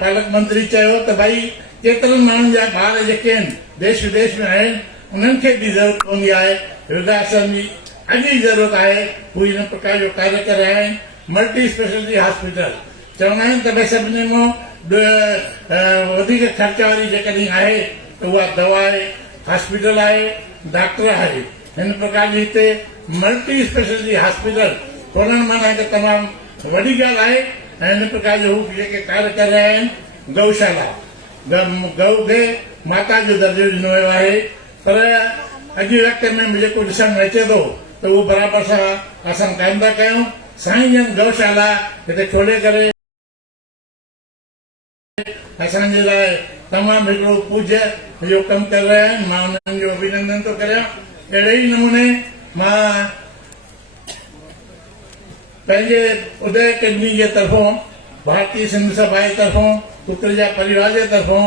पालक मंत्री चयो त भई केतिरनि माण्हुनि जा ॿार जेके आहिनि देश विदेश में आहिनि उन्हनि खे बि ज़रूरत पवंदी आहे वृद्धाश्रम जी अॼु ई ज़रूरत आहे हू हिन प्रकार जो कार्य कर रहिया आहिनि मल्टी स्पेशलिटी हॉस्पिटल चवंदा आहिनि त भई सभिनी मां वधीक ख़र्च वारी जेकॾहिं आहे त उहा दवा आहे हॉस्पिटल आहे डॉक्टर आहे हिन प्रकार जी हिते मल्टी स्पेशलिटी हॉस्पिटल खोलण माना हिकु तमामु वॾी ॻाल्हि आहे ऐं हिन प्रकार जो हू जेके कार्य कर रहिया आहिनि गौशाला गौ खे माता जो दर्जो ॾिनो वियो आहे पर अॼु वक़्त में जेको ॾिसण में अचे थो त उहो बराबरि सां असां क़ाइमु था कयूं साईं जन गौशाला हिते खोले करे असांजे लाइ तमामु हिकिड़ो पूज्य इहो कमु करे रहिया आहिनि मां उन्हनि जो अभिनंदन थो करियां अहिड़े ई नमूने मां पंहिंजे उदय अकेडमी जे तरफ़ों भारतीय सिंध सभा जे तरफ़ों पुत्र जा परिवार जे तरफ़ों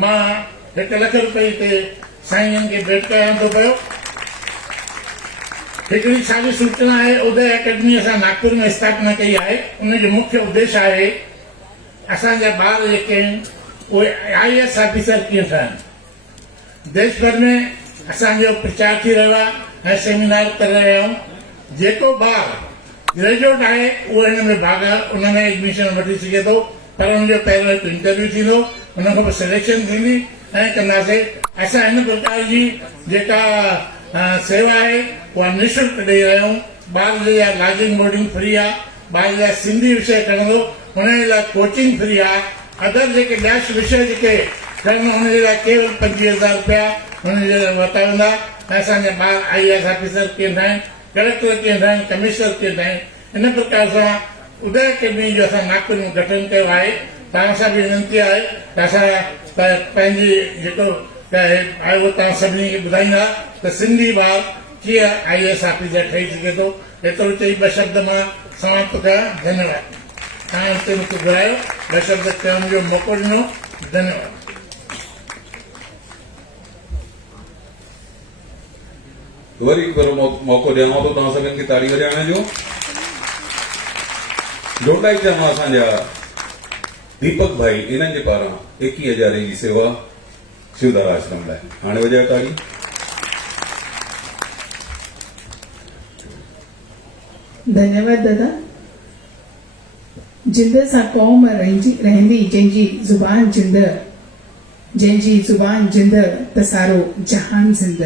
मां 1 लख रुपए ते साईं खे भेंट कयां थो पियो हिकिड़ी साॻी सूचना आहे उदय अकेडमी असां नागपुर में स्थापना कई आहे उनजो मुख्य उद्देश्य आहे असांजा ॿार जेके आहिनि उहे IAS ऑफिसर कीअं ठहनि देश भर में असांजो प्रचार थी रहियो आहे ऐं सेमिनार करे रहिया आहियूं जेको ॿार ग्रेजुएट आहे उहो हिन में भाग उन में एडमिशन वठी सघे थो पर हुनजो पहिरियों हिकु इंटरव्यू थींदो हुन खां पोइ सिलेक्शन थींदी ऐं कंदासीं असां हिन प्रकार जी जेका सेवा आहे उहा निःशुल्क ॾेई रहिया आहियूं ॿार जे लाइ लॉजिंग बोर्डिंग फ्री आहे ॿार जे लाइ सिंधी विषय खणंदो हुनजे लाइ कोचिंग फ्री आहे अदर जेके डैश विषय जेके खणंदो हुनजे लाइ केवल 25,000 रुपया हुनजे लाइ वरिता वेंदा ऐं असांजा ॿार IAS ऑफिसर कीअं ठहनि कलेक्टर कीअं ठहनि कमिश्नर कीअं ठहनि इन प्रकार सां उदय अकेडमी जो असां नागपुर में गठन कयो आहे तव्हां सां बि विनंती आहे त असां पंहिंजी जेको आहे उहो तव्हां सभिनी खे ॿुधाईंदा त सिंधी ॿार कीअं IAS ऑफिसर ठही सघे थो एतिरो चई 2 शब्द मां समाप्त कयां धन्यवाद तव्हां हिते मूंखे घुरायो 2 शब्द चवण जो मौक़ो ॾिनो धन्यवाद वरी हिकु भेरो मौक़ो ॾियांव थो तव्हां सभिनि खे ताड़ी वॼाइण जो लोटाई चवां असांजा दीपक भाई इन्हनि जे पारां 21,000 जी सेवा शिवधारा आश्रम लाइ हाणे वॼायो ताड़ी धन्यवाद दादा जिंद सां क़ौम रहंदी जंहिंजी ज़ुबान जिंद त सारो जहान ज़िंद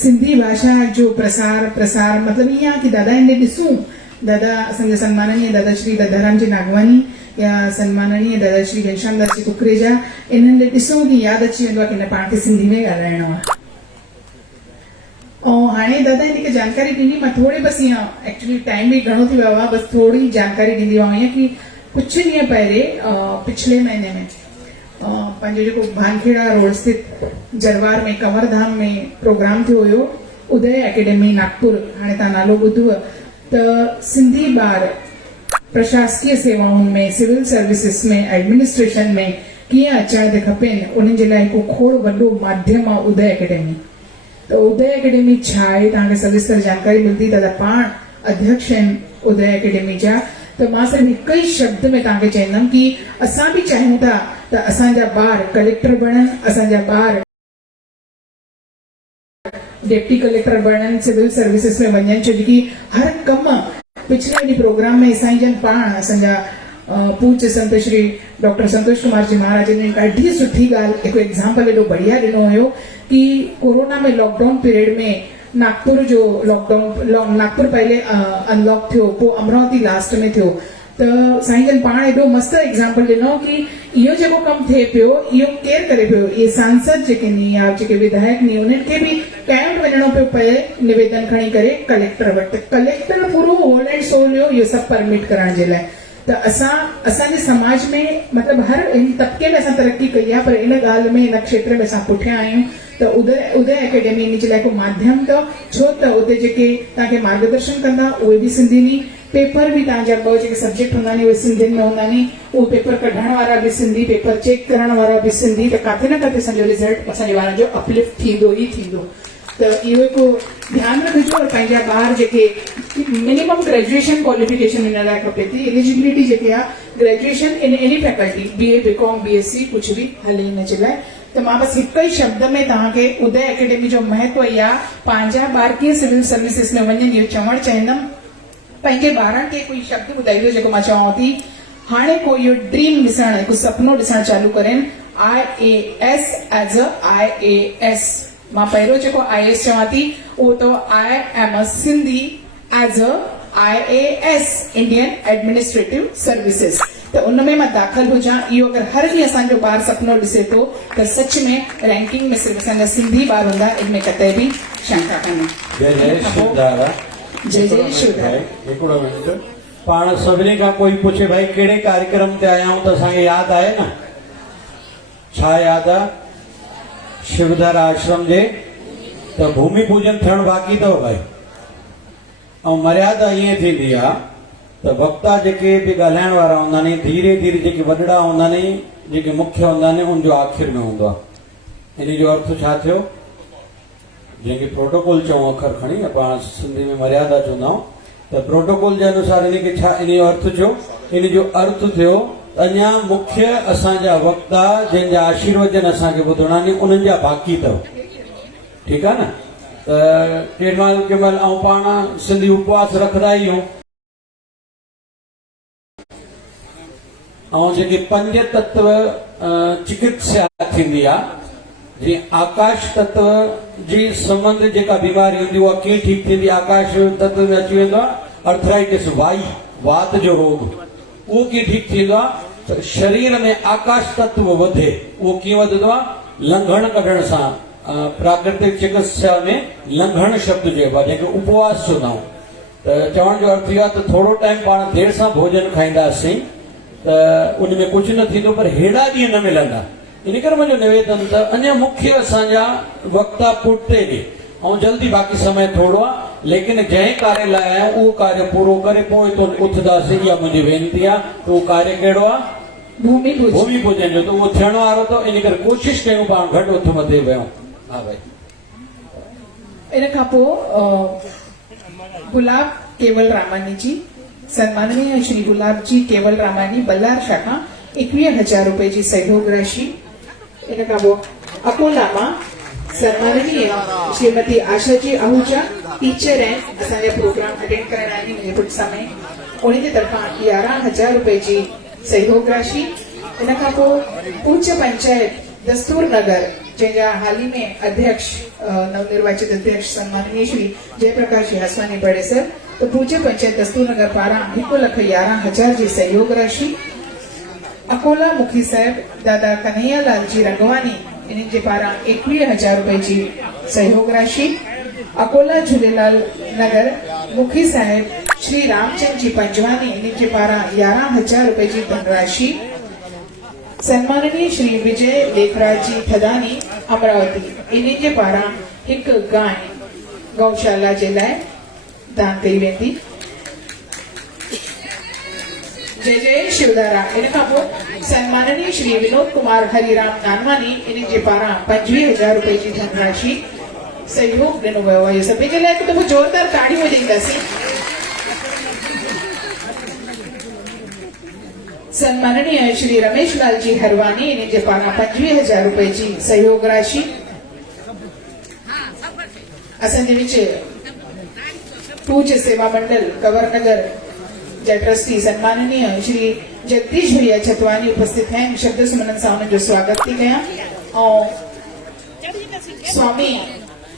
सिंधी भाषा जो प्रसार मतलब ईअं आहे कि दादा इन ॾिसूं दादा असांजा सन्माननीय दादा श्री दादाराम जी नागवानी या सन्माननीय दादा श्री घनश्याम दास जी कुकरेजा इन्हनि ॾे ॾिसूं कि यादि अची वेंदो आहे कि न पाण खे सिंधी में ॻाल्हाइणो आहे ऐं हाणे दादा हिनखे जानकारी ॾिनी मां थोड़ी बसि ईअं एक्चुअली टाइम बि घणो थी वियो आहे बसि थोड़ी जानकारी ॾींदी आहियां ईअं कि कुझु ॾींहं पहिरें पिछले महीने में पंहिंजो जेको भानखेड़ा रोड स्थित जरवार में कंवरधाम में प्रोग्राम थियो हुयो उदय अकेडमी नागपुर हाणे तव्हां नालो ॿुधव त सिंधी ॿार प्रशासकीय सेवाउनि में सिविल सर्विसिस में एडमिनिस्ट्रेशन में कीअं अचण ते खपेनि उन्हनि जे लाइ हिकु खोड़ वॾो माध्यम आहे उदय अकेडमी त उदय अकेडमी छा आहे तव्हांखे सविस्तर जानकारी मिलंदी दादा पाण अध्यक्ष आहिनि उदय अकेडमी जा त मां सिर्फ़ु हिकु ई शब्द में तव्हांखे चवंदमि कि असां बि चाहियूं था त असांजा ॿार कलेक्टर बणनि असांजा ॿार डिप्टी कलेक्टर बणनि सिविल सर्विसिस में वञनि छो कि हर कम पिछले ॾींहुं प्रोग्राम में साईं जन पाण असांजा पूज्य संत श्री डॉक्टर संतोष कुमार जी महाराज ने ॾाढी सुठी ॻाल्हि हिकु एग्जाम्पल एॾो बढ़िया ॾिनो हुयो कि कोरोना में लॉकडाउन पीरियड में नागपुर जो लॉकडाउन नागपुर पहले अनलॉक थियो पोइ अमरावती लास्ट में थियो त साईं जन पाण एॾो मस्त एग्जाम्पल ॾिनो कि इहो जेको कमु थिए पियो इहो केरु करे पियो, इहे सांसद जेके नी या जेके विधायक नी उन्हनि खे बि कंहिं वटि वञिणो पियो पए निवेदन खणी करे कलेक्टर वटि। कलेक्टर पूरो होल एंड सोल हुयो इहो सभु परमिट करण जे लाइ। त असांजे समाज में मतिलबु हर इन तबिके में असां तरक़ी कई आहे, पर इन ॻाल्हि में इन क्षेत्र में असां पुठियां आहियूं। त उदय एकेडमी इन जे लाइ को माध्यम अथव, छो त उते जेके तव्हांखे मार्गदर्शन कंदा उहे बि सिंधी नी, पेपर बि तव्हांजा ॿ जेके सब्जेक्ट हूंदा नी उहे सिंधियुनि में हूंदा नी, उहे पेपर कढण वारा बि सिंधी, पेपर चेक करण वारा बि सिंधी। त काथे न काथे असांजो रिज़ल्ट असांजे ॿारनि जो अपलिफ्ट थींदो ई थींदो। त इहो हिकु ध्यानु रखिजो और पंहिंजा ॿार जेके मिनिमम ग्रेजुएशन क्वालिफिकेशन हिन लाइ खपे थी, एलिजिबिलिटी जेके आहे graduation in any faculty, BA BCom BSc कुझु बि हले हिन जे लाइ। त मां बसि हिकु ई शब्द में तव्हांखे उदय एकेडमी जो महत्व इहा आहे, पंहिंजा ॿार कीअं सिविल सर्विसिस में वञनि इहो चवणु चाहींदमि। पंहिंजे ॿारनि खे कोई शब्द ॿुधाईंदो जेको मां चवां थी, हाणे कोई इहो ड्रीम ॾिसणु, हिकु सुपिनो ॾिसणु चालू करेनि, IAS एज अ IAS। मां पहिरियों जेको IAS चवां थी उहो तो I am a Sindhi as a IAS Indian administrative services. त उनमें मां दाख़िल हुजां, इहो अगरि हर ॾींहुं असांजो ॿार सुपिनो ॾिसे थो त सच में रैंकिंग में सिर्फ़ु असांजा सिंधी ॿार हूंदा, इनमें कतई बि शंका कान्हे। जय जय शिवधारा। जय जय शिवधारा। हिकिड़ो मिनट, पाण सभिनी खां कोई पुछे भाई कहिड़े कार्यक्रम ते आया आहियूं त असांखे यादि आहे न, छा यादि आहे? शिवधारा आश्रम जे त भूमि पूजन थियणु बाक़ी अथव भाई, ऐं मर्यादा ईअं थींदी आहे त वक्ता जेके बि ॻाल्हाइण वारा हूंदा नी, धीरे धीरे जेके वॾड़ा हूंदा नी, जेके मुख्य हूंदा नी, उनजो आख़िर में हूंदो आहे। इन जो अर्थ छा थियो? जंहिंखे प्रोटोकॉल चऊं अखर खणी, पाण सिंधी में मर्यादा चवंदा आहियूं, त प्रोटोकॉल जे अनुसार इन खे छा इन जो अर्थ थियो? इन जो अर्थ थियो अञा मुख्य असांजा वक्ता जंहिंजा आशीर्वचन असांखे ॿुधणा नी, उन्हनि जा बाक़ी अथव। ठीकु आहे न? त कंहिं महिल ऐं पाण सिंधी उपवास रखंदा ई आहियूं, ऐं जेके पंज तत्व चिकित्सा थींदी आहे, जीअं आकाश तत्व जी संबंध जेका बीमारी हूंदी उहा कीअं ठीकु थींदी? आकाश तत्व में अची वेंदो आहे अर्थराइटिस, वात जो रोग, उहो कीअं ठीकु थींदो आहे? त शरीर में आकाश तत्व वधे, उहो कीअं वधंदो आहे? लंघण कढण सां। प्राकृतिक चिकित्सा में लंघण शब्द चइबो आहे, जंहिंखे उपवास चवंदा आहियूं। त चवण जो अर्थ इहो आहे त थोरो टाइम पाण देरि सां भोजन खाईंदासीं त उनमें कुझु न थींदो, पर हेड़ा ॾींहं न मिलंदा। इन करे मुंहिंजो निवेदन त अञा मुख्य असांजा वक्ता पुठिते ॾे, ऐं जल्दी बाक़ी समय थोरो आहे, लेकिन जंहिं कार्य लाइ आया उहो कार्य पूरो करे पोइ तो उथंदासीं, इहा मुंहिंजी वेनती आहे। त उहो कार्य कहिड़ो आहे? भूमि पूजन जो। त उहो थियण वारो अथव, इन करे कोशिशि कयूं पाण घटि उथ मथे वियूं। हा भाई। इन खां पोइ गुलाब केवल रामानी जी, सन्माननीय श्री गुलाब जी केवल रामानी बल्लार शाखा 21,000 रुपए जी सहयोग राशि। इन खां पोइ अकोला मां सन्माननीय श्रीमती आशा जी आहूजा टीचर आहिनि, असांजा प्रोग्राम अटेंड करण आहिनि मुंहिंजे कुझु समय, उन्हनि जे तरफ़ां 11,000 रुपए जी सहयोग राशि। इन खां पोइ पूज्य पंचायत दस्तूर नगर जंहिंजा हाल ही में अध्यक्ष नवनिर्वाचित अध्यक्ष सन्माननीय श्री जयप्रकाश यासवानी बड़े सर, तो पूज्य पंचायत दस्तूर नगर पारां 1,11,000 जी सहयोग राशि। अकोला मुखी साहिब दादा कन्हैयालाल जी रंगवानी, इन्हनि जे पारां 21,000 रुपए जी सहयोग राशि। अकोला झूलेलाल नगर मुखी साहिब श्री रामचंद जी पंजवानी, इन्हनि जे पारां 11,000 रुपए जी धनराशि। सन्माननीय श्री विजय लेखराज जी थदानी अमरावती, इन्हनि जे पारां हिकु गांइ गौशाला जे लाइ दान कई वेंदी। जय जय शिवधारा। इन खां पोइ सन्माननीय श्री विनोद कुमार हरिराम नानवानी, इन्हनि जे पारां 25,000 रुपए जी धनराशि सहयोग ॾिनो वियो आहे। इहो सभिनी जे लाइ हिकु दफ़ो ज़ोरदार ताड़ियूं ॾींदासीं। सन्माननीय श्री रमेश लाल जी हरवानी, इन्हनि जे पारां 25,000 रुपए जी सहयोग राशि। असांजे विच पूज्य सेवा मंडल कंवरनगर जा ट्रस्टी सन्माननीय श्री जगदीश भैया छतवानी उपस्थित हैं। शब्द सुमन सां उन्हनि जो स्वागत थी कयां। ऐं स्वामी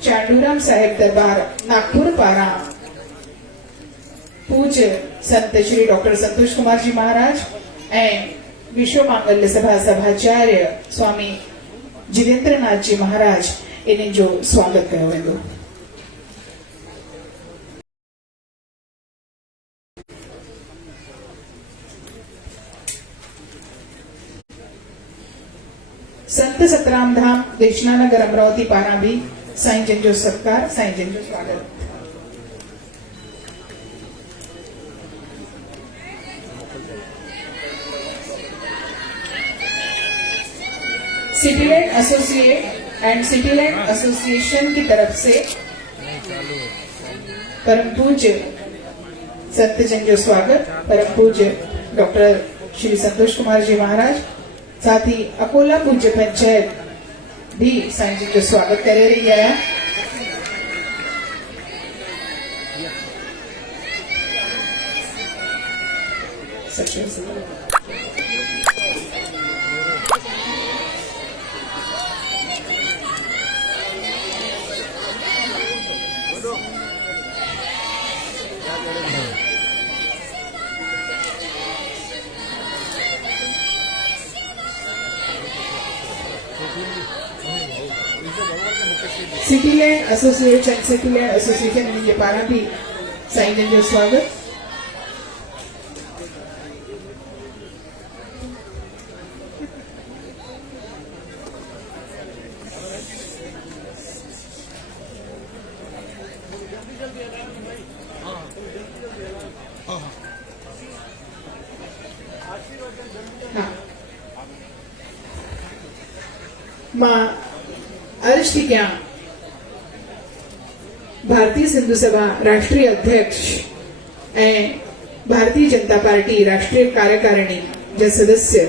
चांडूराम साहिब दरबार नागपुर पारां पूज्य संत श्री डॉक्टर संतोष कुमार जी महाराज ऐं विश्व मांगल्य सभा सभाचार्य स्वामी जितेंद्र नाथ जी महाराज इन्हनि जो स्वागत कयो वेंदो। संत सतराम धाम देशनानगर अमरावती पारां भी साईं जन जो सत्कार, साईं जन जो स्वागत। सिटीलैंड एसोसिएट एंड सिटीलैंड एसोसिएशन की तरफ से परम पूज्य संत जन जो स्वागत, परम पूज्य डॉक्टर श्री संतोष कुमार जी महाराज, साथ ही अकोला पूज्य पंचायत भी साईं जी जो स्वागत करे रही है। सिटीलैंड एसोसिएशन इनके पारा भी साईं जन जो स्वागत। मां अर्श भारतीय सिंधु सभा राष्ट्रीय अध्यक्ष ऐं भारतीय जनता पार्टी राष्ट्रीय कार्यकारिणी जा सदस्य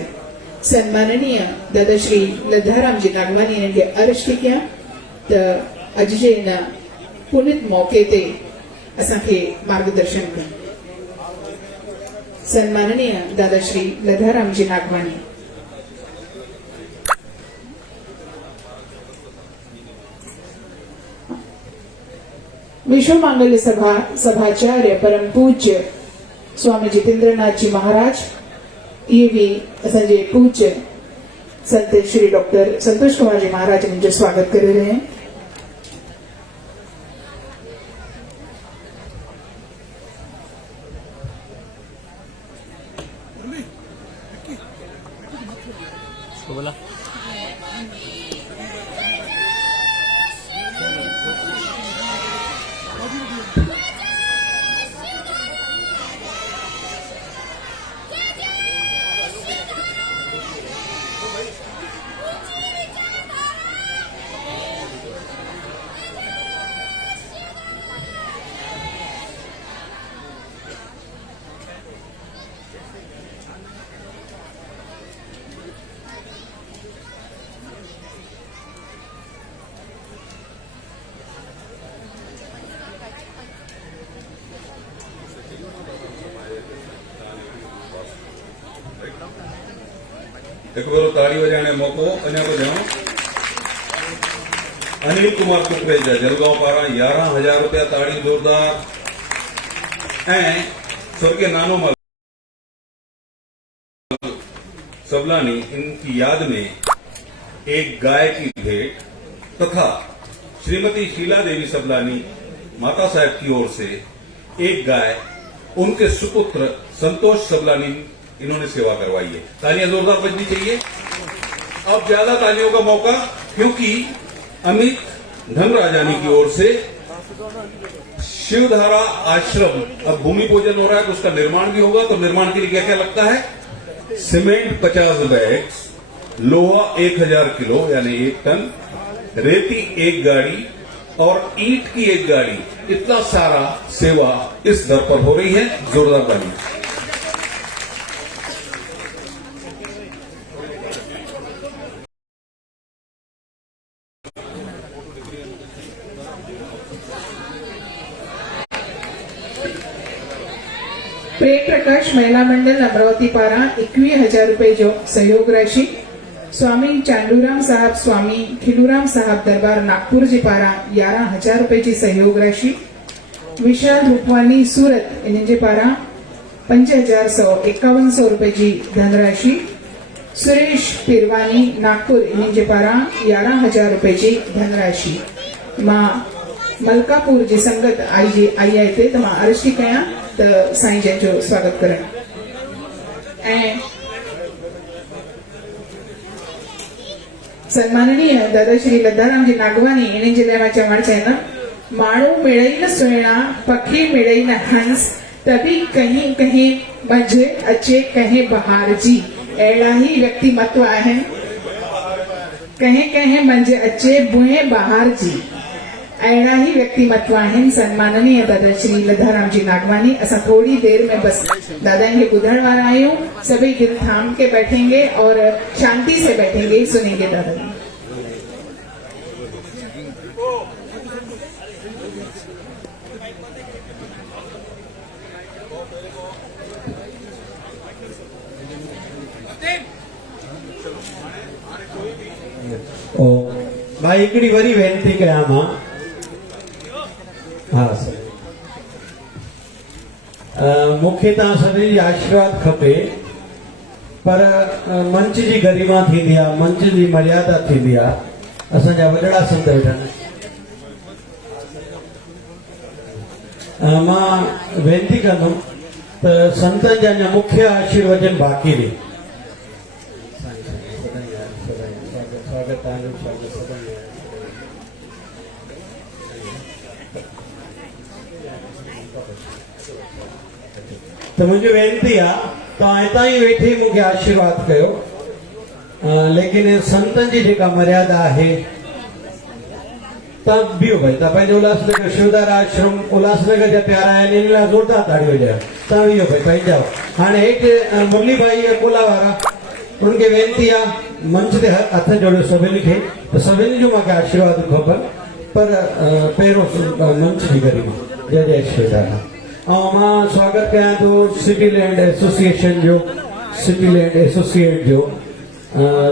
सन्माननीय दादा श्री लद्दाराम जी नागवानी इन्हनि खे अर्ज थी कयां त अॼु जे इन पुनित मौके ते असांखे मार्गदर्शन कनि। सन्माननीय दादा श्री लद्दाराम जी नागवानी। विश्व मांगल्य सभा सभाचार्य परम पूज्य स्वामी जितेंद्र नाथ जी महाराज, ये भी असांजे पूज्य संत श्री डॉक्टर संतोष कुमार जी महाराज इनजो स्वागत करे रहे हैं। बोला एक बार ताड़ी बजाने मौको अन्य को जाऊं। अनिल कुमार कुकरेजा जलगांव पारा 11,000 रुपया ताड़ी जोरदार। स्वर्गीय नानो मल सबलानी इनकी याद में एक गाय की भेंट तथा श्रीमती शीला देवी सबलानी माता साहब की ओर से एक गाय उनके सुपुत्र संतोष सबलानी इन्होंने सेवा करवाई है। तालियां जोरदार बजनी चाहिए। अब ज्यादा तालियों का मौका, क्योंकि अमित धनराजानी की ओर से शिवधारा आश्रम अब भूमि पूजन हो रहा है, तो उसका निर्माण भी होगा। तो निर्माण के लिए क्या क्या लगता है? सीमेंट 50 बैग्स, लोहा 1000 किलो यानी 1 टन, रेती 1 गाड़ी और ईंट की 1 गाड़ी। इतना सारा सेवा इस दर पर हो रही है। जोरदार तालियां। प्रेम प्रकाश महिला मंडल अमरावती पारा 21,000 रुपए जो सहयोग राशि। स्वामी चांदूराम साहब स्वामी खिलूराम साहब दरबार नागपुर जी पारा 11,000 रुपए जी सहयोग राशि। विशाल रूपवानी सूरत इन्हनि जे पारा 5,151 रुपयाची धनराशी, सुरेश पिरवानी नागपूर इन्हींचे पारां 11,000 रुपयाची धनराशि मां मलकापुर जी संगत आई आहे ते तमां अर्ज़ी कयां त साईं जन जो स्वागत करण। ऐं सन्माननीय दादा श्री लद्दाराम जी नागवानी इन्हनि जे लाइ मां चवणु चाहींदमि, माण्हू मिड़ई न सुहिणा, पखी मिड़ई न हंस, तभी कहीं कहीं मंझि अचे कहीं बहार जी। अहिड़ा ई व्यक्तिमत्व आहिनि, कहीं कहीं मंझि अचे बुहे बहार जी। अहिड़ा ई व्यक्तिमत्व आहिनि सन्माननीय दादा श्री लद्दाराम जी नागवानी। असां थोड़ी देर में बस दादा खे ॿुधण वारा आहियूं। सभी दिल थाम के बैठेंगे और शांति से बैठेंगे, सुनेंगे दादा जी। मां हिकिड़ी वरी वेनती कयां मां। हा सर, मूंखे तव्हां सभिनी जी आशीर्वाद खपे, पर मंच जी गरिमा थींदी आहे, मंच जी मर्यादा थींदी आहे। असांजा वॾड़ा संत वेठा मां वेनती कंदुमि त संतनि जा अञा मुख्य आशीर्वचन बाक़ी आहिनि। तो मुझे वेनती आहे तव्हां हितां ई वेठे मूंखे आशीर्वाद कयो, लेकिन संतन जी जेका मर्यादा आहे तव्हां बीहो भाई, तव्हां पंहिंजो उल्हासनगर शिवदार आश्रम उल्हासनगर जा प्यारा आहिनि, इन लाइ ज़ोरदार ताड़ियूं ॾियो। तव्हां बीहो भाई, पंहिंजा हाणे हेठि मुरली भाई अकोला वारा, उनखे वेनती आहे मंच ते हथ जोड़ियो सभिनी खे, त सभिनी जो मूंखे आशीर्वाद खपनि, पर पहिरियों मंच जी गरिमा। जय जय शिवदार। ऐं मां स्वागत कयां थो सिटी लैंड एसोसिएशन जो, सिटी लैंड एसोसिएट जो,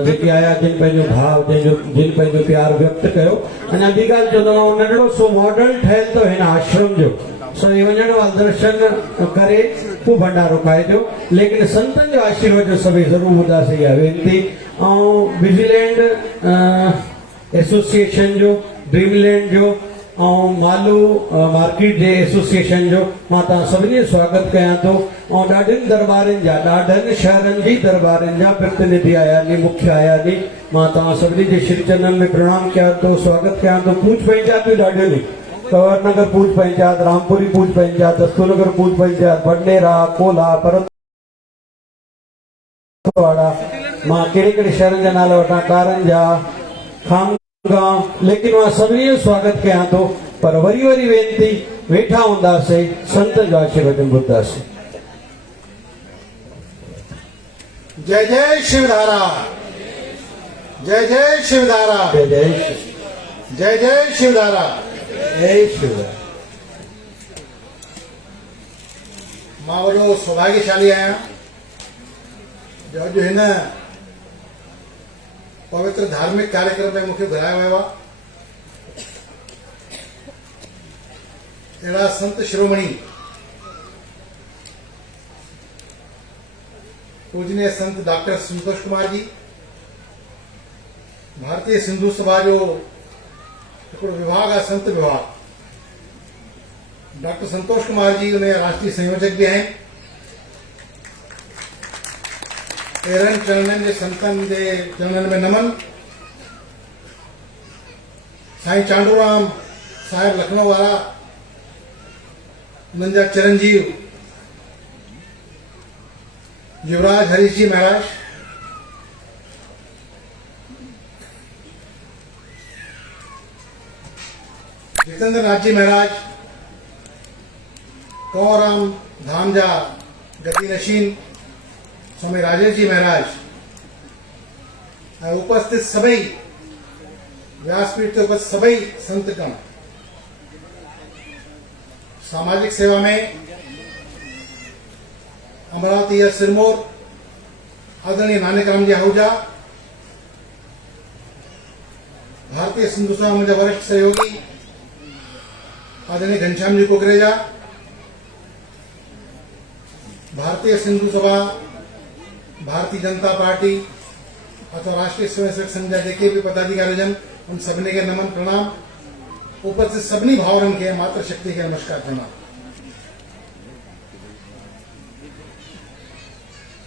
जेके आया जिन पंहिंजो भाव जिन पंहिंजो प्यार व्यक्त कयो। अञा ॿी ॻाल्हि चवंदो, नंढड़ो सो मॉडल ठहियल अथव हिन आश्रम जो, सो ये वञण वारा दर्शन करे पोइ भंडारो खाइजो, लेकिन संतनि जो आशीर्वाद जो सभई ज़रूरु ॿुधासीं। इहा वेनती। ऐं विजिलैंड एसोसिएशन जो, ड्रीमलैंड जो ऐं मालू मार्केट जे एसोसिएशन जो मां तव्हां सभिनी जो स्वागत कयां थो। ऐं ॾाढनि दरबारनि जा, ॾाढनि शहरनि जी दरबारनि जा प्रतिनिधि आया नी, मुख्य आया नी। मां तव्हां सभिनी जे श्री चरणनि में प्रणाम कयां थो, स्वागत कयां थो। पूज पंचायत बि ॾाढियूं नी, कंवरनगर पूज पंचायत, रामपुरी पूज पंचायत, दस्तूरनगर पूज पंचायत, बडनेरा, कोला, परतवाड़ा, मां कहिड़े कहिड़े शहरनि जा नाला वठां, कारंजा, खामगांव, लेकिन मां सभिनी जो स्वागत कयां थो। पर वरी वरी वेनती, वेठा हूंदासीं संत जो आशीर्वचन ॿुधंदासीं। जय जय शिवधारा, जय जय शिवधारा, जय जय जय जय शिवधारा, जय शिवधारा। मां वॾो सौभाग्यशाली आहियां जो अॼु हिन पवित्र धार्मिक कार्यक्रम में मूंखे घुरायो वियो आहे। अहिड़ा संत शिरोमणी पूजनीय संत डॉक्टर संतोष कुमार जी, भारतीय सिंधु सभा जो हिकिड़ो विभाग आहे संत विभाग, डॉक्टर संतोष कुमार जी उन राष्ट्रीय संयोजक भी आहिनि। तेरहनि चरणनि जे संतनि जे चरणनि में नमन। साईं चांडूराम साहिब लखनऊ वारा, उन्हनि जा चिरंजीव युवराज हरीश जी महाराज, जितेंद्र नाथ जी महाराज, कंवरराम धाम जा गति नशीन स्वामी राजेश जी महाराज ऐं उपस्थित सभई व्यासपीठ ते उपस्थित सभई संतगण, सामाजिक सेवा में अमरावती या सिरमौर आदरणीय नानकराम जी आहूजा, भारतीय सिंधु सभा मुंहिंजा वरिष्ठ सहयोगी आदरणीय घनश्याम जी कुकरेजा, भारतीय सिंधु सभा, भारतीय जनता पार्टी अथवा राष्ट्रीय स्वयंसेवक संघ जा जेके भी पदाधिकारी जन उन सभिनी खे नमन प्रणाम। ऊपर से सभिनी भाउरनि खे मातृशक्ति खे नमस्कार प्रणाम।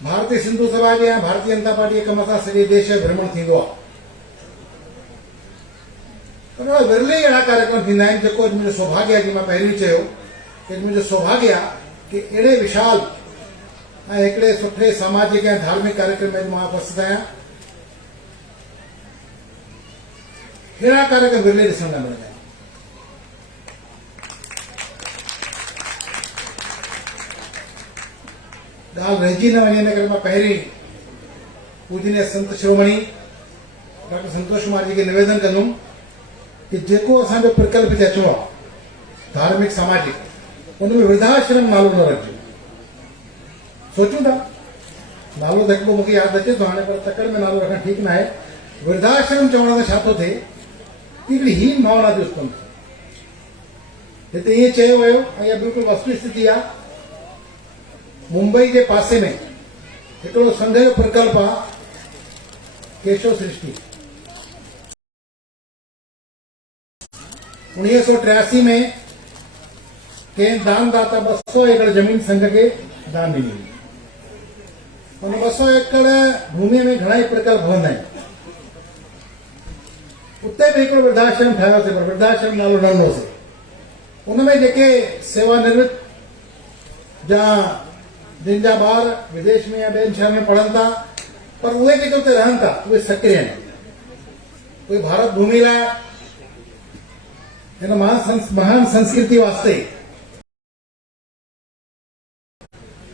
भारतीय सिंधु सभा जे भारतीय जनता पार्टी जे कम सां सॼे देश जो भ्रमण थींदो आहे। पर विरले अहिड़ा कार्यक्रम थींदा आहिनि जेको मुंहिंजो सौभाग्य आहे, जीअं मां पहिरीं चयो कि मुंहिंजो सौभाग्य आहे कि अहिड़े विशाल ऐं हिकिड़े सुठे सामाजिक ऐं धार्मिक कार्यक्रम में मां उपस्थित आहियां। अहिड़ा कार्यक्रम विरले ॾिसण लाइ मिलंदा आहिनि। ॻाल्हि रहिजी न वञे, इन करे मां पहिरीं पूजनीय संत शिरोमणी डॉक्टर संतोष कुमार जी खे निवेदन कंदुमि कि जेको असांजो प्रकल्प ते अचो आहे धार्मिक सामाजिक, उनमें वृद्धाश्रम नालो न रखिजो। सोचूं था नालो त हिकिड़ो मूंखे यादि अचे थो हाणे, पर तकड़ में नालो रखणु ठीकु न आहे। वृद्धाश्रम चवण सां छा थो थिए कि हिकिड़ी हीन भावना थी उत्पन्न थिए। हिते ईअं चयो वियो ऐं इहा बिल्कुलु वस्तुस्थिति आहे। मुंबई जे पासे में हिकिड़ो संघ जो प्रकल्प आहे केशव सृष्टि। 1983 में कंहिं दानदाता 200 एकड़ जमीन संघ खे दान ॾिनी। उन 200 एकड़ भूमि में घणा ई प्रकल्प हूंदा आहिनि। उते बि हिकिड़ो वृद्धाश्रम ठाहियोसीं, पर वृद्धाश्रम नालो न ॾिनोसीं। उनमें जेके सेवानिवृत्त जा जिन जा ॿार विदेश में या ॿियनि शहर में पढ़नि था, पर उहे जेके उते रहनि था उहे सक्रिय आहिनि। उहे भारत भूमि लाइ, हिन महान संस्कृति वास्ते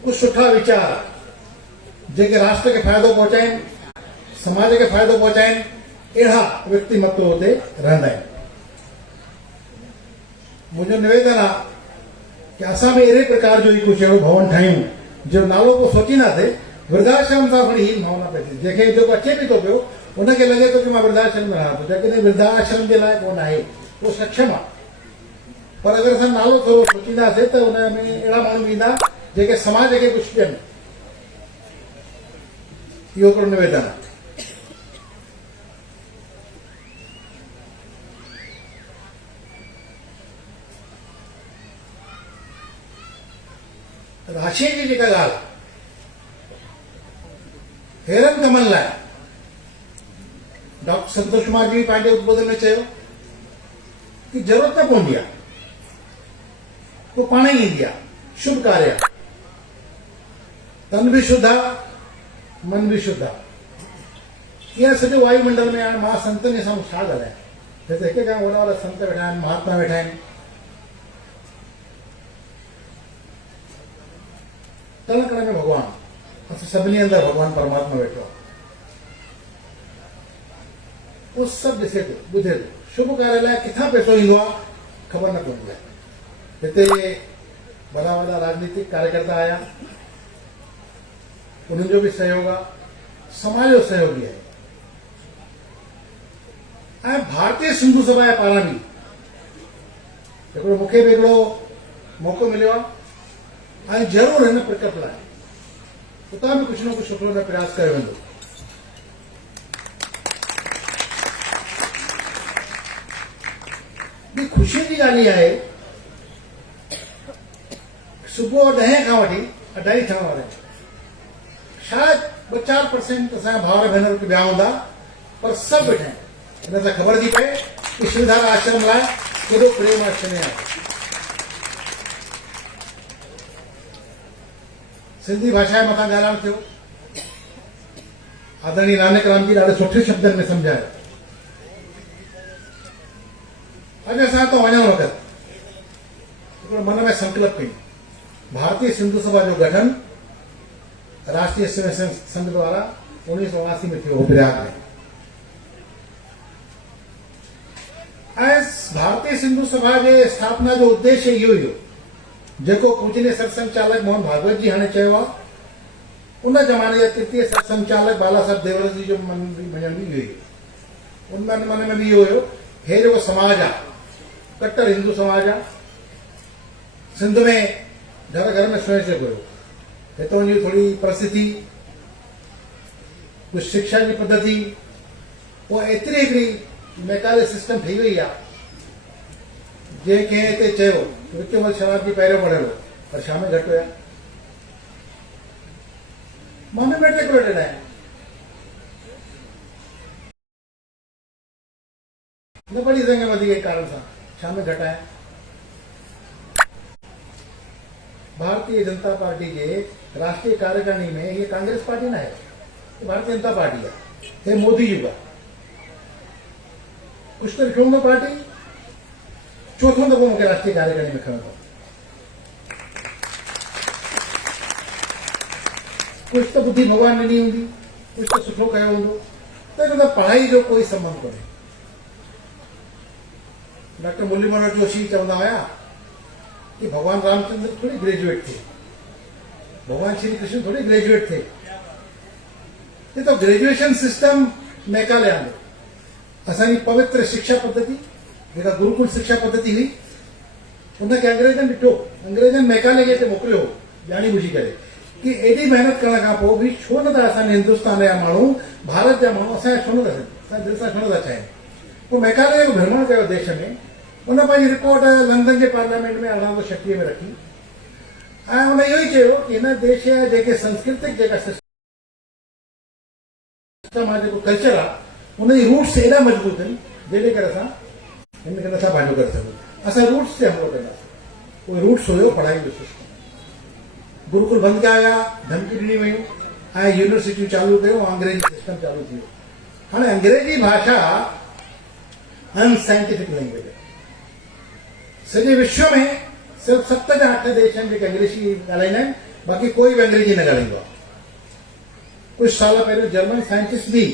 कुछ सुठा वीचार जेके राष्ट्र खे फ़ाइदो पहुचाइनि, समाज खे फ़ाइदो पहुचाइनि, अहिड़ा व्यक्तिमत्व हुते रहंदा आहिनि। मुंहिंजो निवेदन आहे कि असां बि अहिड़े प्रकार जो ई कुझु अहिड़ो भवन ठाहियूं जो नालो को सोचींदासीं। वृद्धाश्रम सां थोड़ी हीन भावना पए थी, जंहिंखे जेको अचे बि थो पियो उनखे लॻे थो कि मां वृद्धाश्रम में रहां थो, जॾहिं वृद्धाश्रम जे लाइ कोन आहे, उहो सक्षम आहे। पर अगरि असां नालो थोरो सोचींदासीं त उन में अहिड़ा माण्हू ईंदा जेके समाज खे कुझु ॾियनि। इहो हिकिड़ो निवेदन आहे। राशीअ जी जेका ॻाल्हि हेरनि कमनि लाइ डॉक्टर संतोष कुमार जी पंहिंजे उद्बोधन में चयो कि ज़रूरत न पवंदी आहे, वो पाण ई ईंदी आहे। शुभ कार्य आहे, तन बि शुद्ध आहे, मन बि शुद्ध आहे। ईअं सॼो वायुमंडल में हाणे मां संतनि जे साम्हूं छा ॻाल्हायां। हिते हिक खां वॾा वॾा संत वेठा आहिनि, महात्मा वेठा आहिनि। तन कण में भॻवानु, असां सभिनी अंदरि भॻवानु परमात्मा वेठो आहे। उहो सभु ॾिसे थो, ॿुधे थो। शुभ कार्य लाइ किथां पैसो ईंदो आहे ख़बर न पवंदी आहे। हिते वॾा वॾा राजनीतिक कार्यकर्ता आया, उन्हनि जो बि सहयोग आहे, समाज जो सहयोग बि आहे। ऐं भारतीय सिंधु सभा जे पारां बि हिकिड़ो मूंखे बि हिकिड़ो मौक़ो मिलियो आहे ऐं ज़रूरु हिन प्रकल्प लाइ उतां बि कुझु न कुझु सुठो न प्रयास कयो वेंदो। ॿी ख़ुशी जी ॻाल्हि इहा आहे, सुबुह 10 खां वठी 2:30 थियण वारा आहिनि। शायदि 2-4% असांजा भाउर भेनर ॿिया हूंदा, पर सभु वेठा आहिनि। हिन सां ख़बर थी पए कि श्रीधार आश्रम लाइ केॾो प्रेम आहे, स्नेह आहे। सिंधी भाषा जे मथां ॻाल्हाइण थियो, आदरणीय नानक राम जी ॾाढे सुठे शब्दनि में सम्झायो। अॼु असां तो वञण वक़्तु हिकिड़ो मन में संकल्प कयूं, भारतीय सिंधु सभा जो गठन राष्ट्रीय स्वयंसेवक संघ द्वारा 1979 में थियो प्रयाग में। ऐं भारतीय सिंधु सभा जे स्थापना जो उद्देश्य इहो ई हो जेको पूजनीय सरसंघचालक मोहन भागवत जी हाणे चयो आहे। उन ज़माने जा तृतीय सरसंघचालक बाला साहब देवरस जी जो मन मञण बि इहो ई। उन मन में बि इहो हुयो, हे जेको समाज आहे कट्टर हिंदू समाज आहे। सिंध में घर घर में स्वयंसेवक हुयो, हितां जी थोड़ी परिस्थिति, कुछ शिक्षा की पद्धति, वो एतिरी हिकिड़ी मैकाले सिस्टम थी वई आहे जंहिं कंहिं हिते चयो विक्रमल शराबजी पहिरियों पढ़ियल हो पर शाम में घटि हुया। मां बि मेट्रिकुलेटेड आहियां, न पढ़ी सघां वधीक कारण सां शाम में घटि आहियां। भारतीय जनता पार्टी के राष्ट्रीय कार्यकारिणी में ये कांग्रेस पार्टी ना है, ये भारतीय जनता पार्टी है, ये मोदी जी का कुछ तो रिफॉर्म पार्टी चौथों दफ़ो मूंखे राष्ट्रीय कार्यकारिणी में खणो अथव। कुछ तो बुद्धि भगवान ॾिनी हूंदी, कुछ तो सुठो कयो हूंदो, त इन पढ़ाई जो कोई संबंध कोन्हे। डॉक्टर मुरली मनोहर जोशी चवंदा हुया कि भगवान रामचंद्र थोड़ी ग्रेजुएट थे, भगवान श्री कृष्ण थोड़ी ग्रेजुएट थे। ये तो ग्रेजुएशन सिस्टम मैकाले आंदो। असांजी पवित्र शिक्षा पद्धति जेका गुरुकुल शिक्षा पद्धति हुई उनखे अंग्रेजनि ॾिठो, अंग्रेजनि मैकाले खे हिते मोकिलियो ॼाणी बुझी करे कि एॾी मेहनत करण खां पोइ बि छो न था असांजे हिंदुस्तान जा माण्हू, भारत जा माण्हू असांजा छो नथा असांजे दिलि सां छो नथा चाहिनि। पोइ मैकाले जो भ्रमण कयो देश में, उन पंहिंजी रिपोर्ट लंदन जे पार्लियामेंट में 1836 में रखी ऐं उन इहो ई चयो कि हिन देश जा जेके सांस्कृतिक जेका सिस्टम आहे, जेको कल्चर आहे, उन जी रूट्स एॾा मज़बूत आहिनि जंहिंजे करे असां हिन खे नथा पंहिंजो करे सघूं। असां रूट्स ते हमिलो कंदासीं। उहे रूट्स हुयो पढ़ाई जो सिस्टम। गुरुकुल बंदि कया विया, धमकी ॾिनी वयूं ऐं यूनिवर्सिटियूं चालू कयूं, अंग्रेजी सिस्टम चालू थी वियो। हाणे अंग्रेजी भाषा अनसाइंटिफिक लैंग्वेज है। सॼे विश्व में सिर्फ 7 या 8 देश आहिनि जेके अंग्रेजी ॻाल्हाईंदा आहिनि, बाक़ी कोई बि अंग्रेजी न ॻाल्हाईंदो आहे। कुछ साल पहिरियों जर्मन साइंटिस्ट भी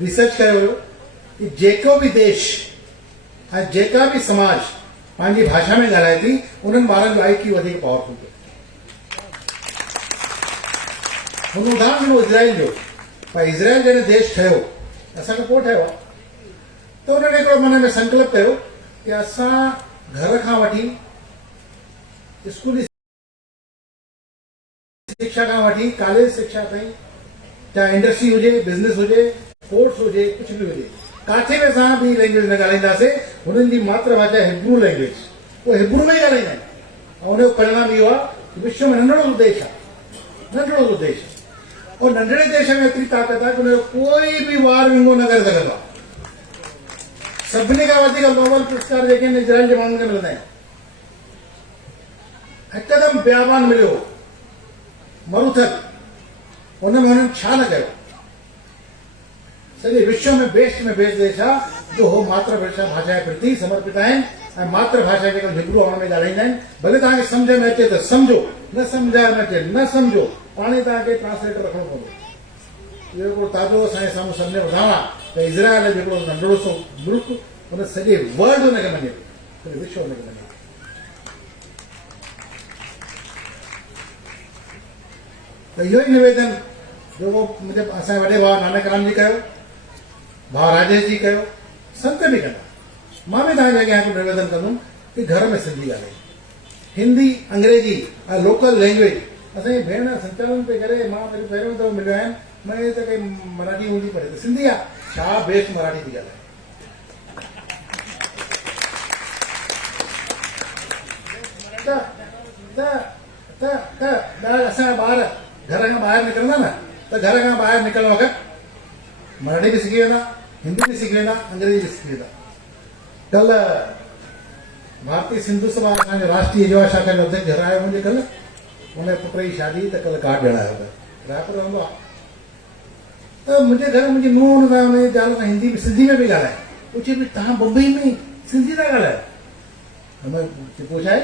रिसर्च कयो हुयो कि जेको भी देश ऐं जेका भी समाज पंहिंजी भाषा में ॻाल्हाए थी उन्हनि ॿारनि जो IQ वधीक पावरफुल थियो। हुन उदाहरण ॾिनो इज़राइल जो, पर इज़राइल जॾहिं देश ठहियो, असांखे पोइ ठहियो आहे, त उन्हनि हिकिड़ो मन में संकल्प कयो कि असां घर खां वठी स्कूली शिक्षा खां वठी कॉलेज शिक्षा ताईं, चाहे इंडस्ट्री हुजे, बिजनेस हुजे, स्पोर्ट्स हुजे, कुछ भी हुजे, काथे में असां ॿी लैंग्वेज न ॻाल्हाईंदासीं। हुननि जी मातृभाषा हिब्रू लैंग्वेज, उहे हिब्रू में ई ॻाल्हाईंदा आहिनि। ऐं हुनजो परिणाम इहो आहे कि विश्व में नंढड़ो देश आहे, नंढड़ो देश, और नंढड़े देश में एतिरी ताक़त आहे कि हुनजो कोई बि वार विंगो न करे सघंदो आहे। सभिनी खां वधीक नोबल पुरस्कार जेके आहिनि इज़राइल जे माण्हुनि खे मिलंदा आहिनि। हिकदमि बयाबान मिलियो मरुथल, हुनमें हुननि छा न कयो। सॼे विश्व में बेस्ट देश आहे जो हो मातृभाषा भाषा जे प्रति समर्पित आहिनि ऐं मातृभाषा जेको हिब्रू में ॻाल्हाईंदा आहिनि। भले तव्हांखे सम्झ में अचे त सम्झो, न सम्झ में अचे न सम्झो, पाणे तव्हांखे ट्रांसलेटर रखणो पवंदो। इहो हिकिड़ो ताज़ो असांजे साम्हूं सामने ॿुधाइणो आहे त इज़राइल जेको नंढड़ो सो मुल्क, हुन सॼे वर्ल्ड हुनखे मञे, सॼे विश्व हुनखे मञे। त इहो ई निवेदन जेको मुंहिंजे असांजे वॾे भाउ नानक राम जी कयो, भाउ राजेश जी कयो, संत बि कंदा। मां बि तव्हांजे अॻियां हिकु निवेदन कंदुमि कि घर में सिंधी ॻाल्हायो, हिंदी, अंग्रेजी ऐं लोकल लैंग्वेज। असांजी भेण संचालन पे करे, मां पहिरियों दफ़ो मिलियो आहियां, मैं त कई मराठी हूंदी पढ़े त सिंधी आहे, छा बेस्ट मराठी थी ॻाल्हाए। असांजा ॿार घर खां ॿाहिरि निकिरंदा न, त घर खां ॿाहिरि निकरण वक़्तु मराठी बि सिखी वेंदा, हिंदी बि सिखी वेंदा, अंग्रेजी बि सिखी वेंदा। कल भारतीय सिंधु सभा असांजो राष्ट्रीय युवा शाखा जो अध्यक्ष घर आयो मुंहिंजे कल, हुनजे पुट जी शादी, त कल कार्ड ॾियणायो त रायपुर रहंदो आहे। त मुंहिंजे घर मुंहिंजी नुंहुं हुन सां हुनजी ज़ाल सां हिंदी में सिंधी में बि ॻाल्हाए, पुछे बि तव्हां बम्बई में सिंधी था ॻाल्हायो? पुछाए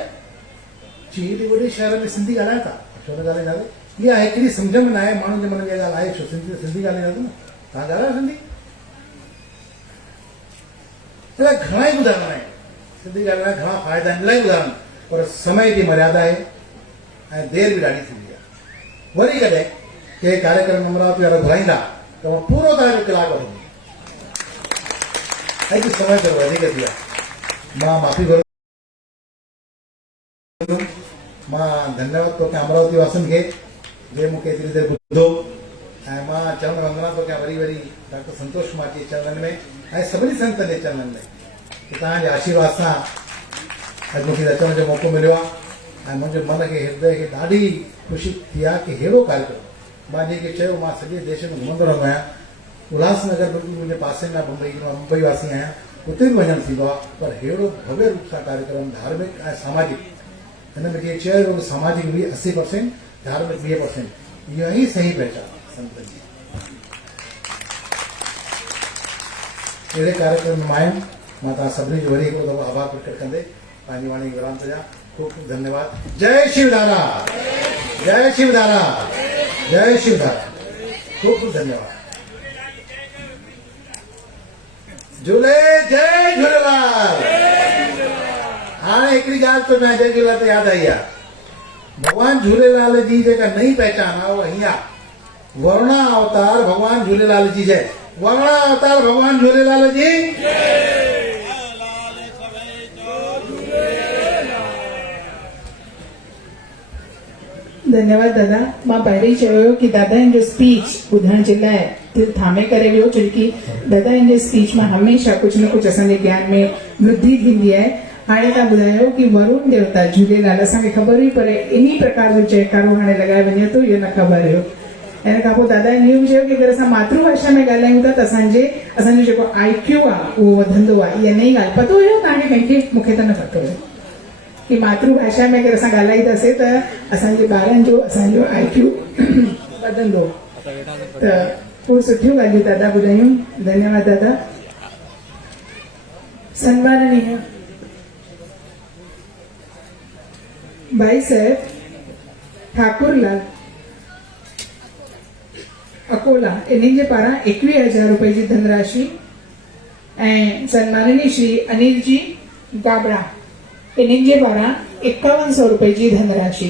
चई एॾे वॾे शहर में सिंधी ॻाल्हायो था, छो न ॻाल्हाईंदासीं? इहा हिकिड़ी सम्झ में न आहे माण्हुनि जे मन में ॻाल्हि आहे, छो सिंधी ॻाल्हाईंदासीं न, तव्हां ॻाल्हायो सिंधी। अहिड़ा घणा ई उदाहरण आहिनि, सिंधी ॻाल्हाइण घणा फ़ाइदा आहिनि, इलाही उदाहरण, पर समय जी मर्यादा आहे ऐं देरि बि ॾाढी थींदी आहे। वरी कॾहिं के कार्यक्रम अमरावती वारा घुराईंदा त मां पूरो तव्हांजो कलाक वठंदुमि। अॼु समय थोरो वधीक थी आहे, मां माफ़ी घुरंदुमि। मां धन्यवाद तो के अमरावती वासन के जे मूंखे एतिरी देर ॿुधो ऐं मां चरण वंदना तो क्या worry worry doctor Santosh Kumar जे चरणनि में ऐं सभिनी संतनि जे चरणनि में कि तव्हांजे आशीर्वाद सां अॼु मूंखे अचण जो मौक़ो मिलियो आहे ऐं मुंहिंजे मन खे हृदय खे ॾाढी ख़ुशी थी आहे कि अहिड़ो कार्यक्रम मां जेके चयो मां सॼे देश में घुमंदो रहंदो आहियां उल्हासनगर बिल्कुलु मुंहिंजे पासे में मुंबई मां मुंबई वासी आहियां उते बि वञणु थींदो आहे पर अहिड़ो भव्य रूप सां कार्यक्रम धार्मिक ऐं सामाजिक हिन में जीअं चयो वियो सामाजिक बि 80%, धार्मिक 20%, इहो ई सही पहचान संतनि जी। अहिड़े कार्यक्रम में आहिनि मां तव्हां सभिनी जो वरी हिकिड़ो दफ़ो आभार प्रकट कंदे पंहिंजी वाणी खे विराम थो ॾियां। खूब खूब धन्यवाद। जय शिवधारा, जय शिवधारा, जय शिवधारा। खूब खूब धन्यवाद। झूले जय झूलेलाल। हाणे हिकिड़ी ॻाल्हि तो मैं जय झूलेलाल ते यादि आई आहे। भगवान झूलेलाल जी जेका नई पहचान आहे उहा हीअं आहे, वरुणा अवतार भगवान झूलेलाल जी जय। वरुणा अवतार भगवान झूलेलाल जी धन्यवाद दादा। मां पहिरीं ई चयो कि दादा इन जो स्पीच ॿुधण जे लाइ दिलि थामे करे वियो, छो कि दादा इन जे स्पीच में हमेशह कुछ न कुछ असांजे ज्ञान में वृद्धि थींदी आहे। हाणे तव्हां ॿुधायो कि वरुण देवता झूलेलाल असांखे ख़बर हुई पर इन प्रकार जो चयकारो हाणे लॻाए वञे थो, इहो न ख़बर हुयो। इन खां पोइ दादा इहो बि चयो कि अगरि असां मातृभाषा में ॻाल्हायूं था त असांजो जेको IQ आहे उहो वधंदो आहे। इहा नई ॻाल्हि पतो हुयो तव्हांखे कंहिंखे? मूंखे त न पतो हुयो कि मातृभाषा में अगरि असां ॻाल्हाईंदासीं त असांजे ॿारनि जो असांजो IQ वधंदो। त पोइ सुठियूं ॻाल्हियूं दादा ॿुधायूं। धन्यवाद दादा। सन्माननीय भाई साहब ठाकुरलाल अकोला इन्हनि जे पारां 21,000 रुपए जी धनराशि ऐं सन्माननीय श्री अनिल जी गाबड़ा इन्हनि जे पारां 5100 रुपए जी धनराशि।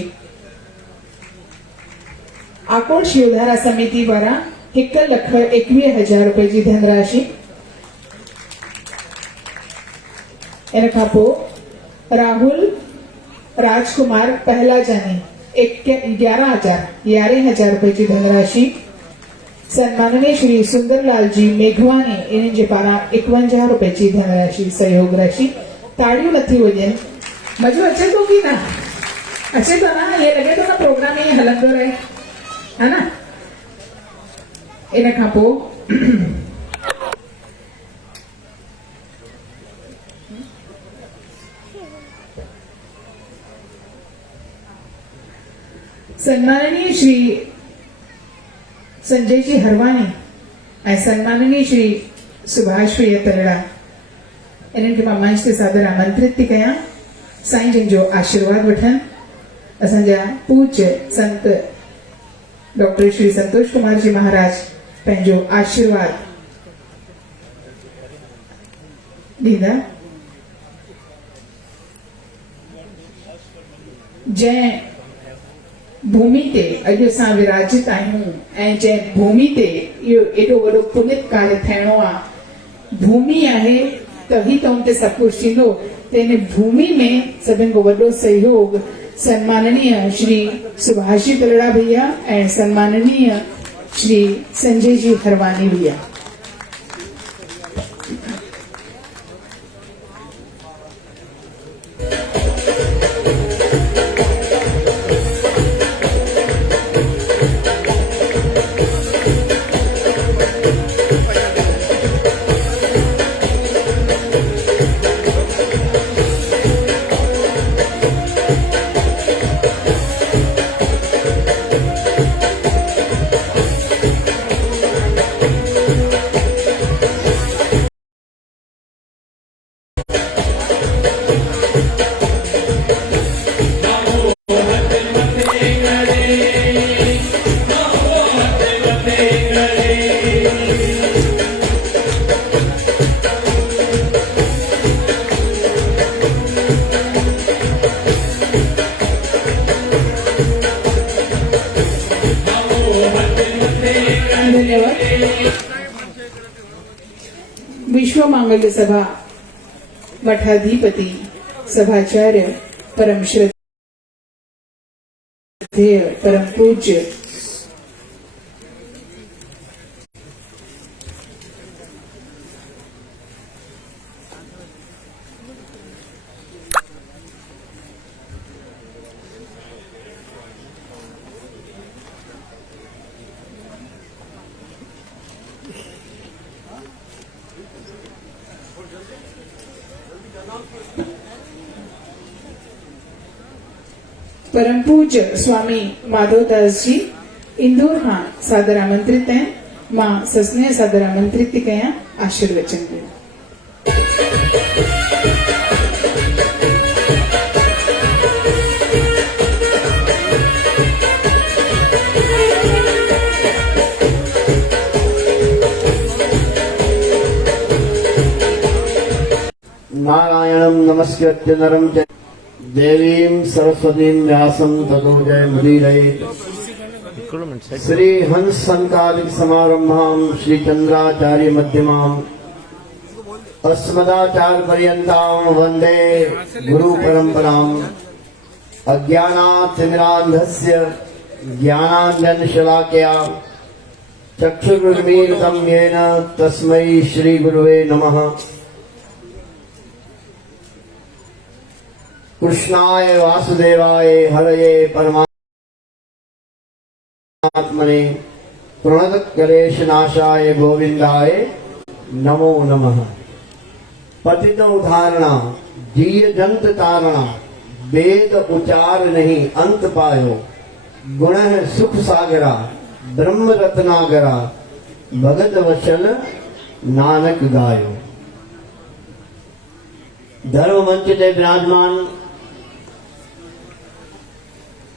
आकोट शिवधारा समिति पारां 1,21,000 रुपए जी धनराशि। इन खां पोइ राहुल राजकुमार पहला जानी 11,000 रुपए जी धनराशि। सन्माननीय श्री सुंदरलाल जी मेघवानी इन्हनि जे पारां 51 रुपए जी धनराशि सहयोग राशि। ताड़ियूं नथी वॼनि, मज़ो अचे थो कि न अचे थो? न ईअं लॻे थो न प्रोग्राम ईअं हलंदो रहे, है न? इन खां पोइ सन्माननीय श्री संजय जी हरवानी ऐं सन्माननीय श्री सुभाष भैया तलड़ा इन्हनि खे मां मंच ते सादर आमंत्रित थी कयां। साईं जन जो आशीर्वाद वठनि। असांजा पूज्य संत डॉक्टर श्री संतोष कुमार जी महाराज पंहिंजो आशीर्वाद ॾींदा। जंहिं भूमि ते अॼु असां विराजित आहियूं ऐं जंहिं भूमि ते इहो एॾो वॾो पुनित कार्य थियणो आहे, भूमि आहे त ही त उन ते सभु कुझु थींदो। त इन भूमि में सभिनि खां वॾो सहयोग सन्माननीय श्री सुभाष जी तलड़ा भैया ऐं सन्माननीय श्री संजय जी हरवानी भैया। विश्व मांगल्य सभा मठाधिपति सभाचार्य परम श्रद्धा ध्येय परम पूज्य परम पूज्य स्वामी माधवदास जी इंदौर मां सादर आमंत्रित हैं। मां सस्नेह सादर आमंत्रित कया आशीर्वचन दियो। नारायणं नमस्कृत्य नरं चैव देवीं सरस्वतीं व्यासं ततो जयमुदीरयेत्। श्री हंस संकालिक समारंभां श्री चंद्राचार्य मध्यमाम् अस्मदाचार्य पर्यन्तां वन्दे गुरु परंपराम्। अज्ञानातिमिरान्धस्य ज्ञानाञ्जन शलाकया चक्षुरुन्मीलितं येन तस्मै श्री गुरुवे नमः। कृष्णाय वासुदेवाय हरये परमात्मने प्रणतक्लेशनाशाय गोविंदाय नमो नमः। पतित उदाहरणा जीय जंत तारणा वेद उचार नहीं अंत पायो। गुण सुख सागरा ब्रह्म रत्नागरा भगत वचन नानक गायो। धर्म मंच से विराजमान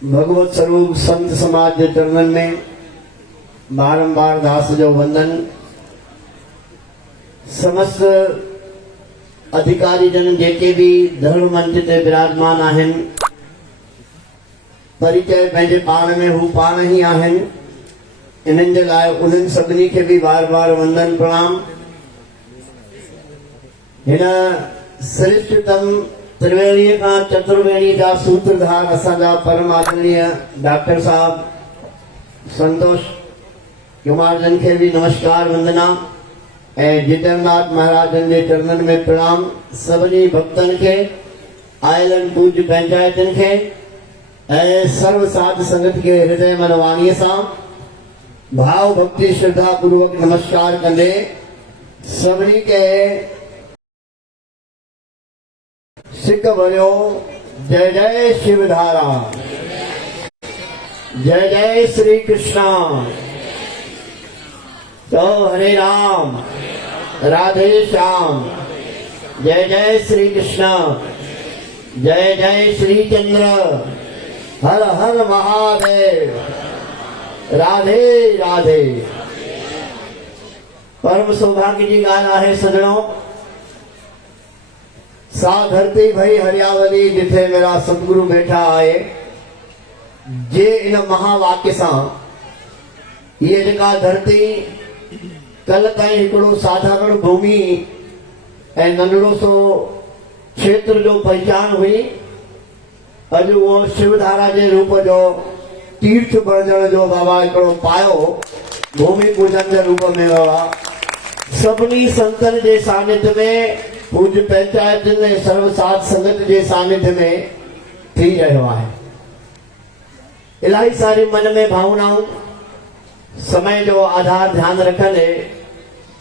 भगवत स्वरूप संत समाज के चरणन में बारंबार दास जो वंदन। समस्त अधिकारी जन जेके भी धर्म मंच ते विराजमान आहिन परिचय पंहिंजे पाण में हू पाण ही आहिन। इन्हनि जे लाइ उन्हनि सभिनी खे भी बार बार वंदन प्रणाम। हिन श्रेष्ठतम त्रिवेणी का चतुर्वेणी का सूत्रधार असांजा परम आदरणीय डॉक्टर साहब संतोष कुमार जन के भी नमस्कार वंदना ए जितेंद्रनाथ महाराजन के चरणन में प्रणाम। सभी भक्तन के आयलन पूज्य पंचायतन के ए सर्व साध संगत के हृदय मन वाणी सा भाव भक्ति श्रद्धा पूर्वक नमस्कार कंदे सभी के सिक भरियो जय जय शिवधारा जय जय श्री कृष्णा। तो हरे राम राधे श्याम जय जय श्री कृष्णा जय जय श्री चंद्र हर हर महादेव राधे राधे। परम सौभाग्य की ॻाल्हि आहे सजणों। सा धरती भई हरियावली जिथे मेरा सतगुरु बैठा है जे इन महावाक्य से ये जेका धरती कल ताईं हिकिड़ो साधारण भूमि ऐं नंढड़ो सो क्षेत्र जो पहचान हुई अॼु वो शिवधारा जे रूप जो तीर्थ बणजण जो बाबा हिकिड़ो पायो भूमि पूजन जे रूप में बाबा सभिनी संतन जे सानिध्य में पूज्य पंचायत ने सर्व साध संगत के सानिध्य में थी रहियो आहे। इलाही सारी मन में भावनाओं समय जो आधार ध्यान रखंदे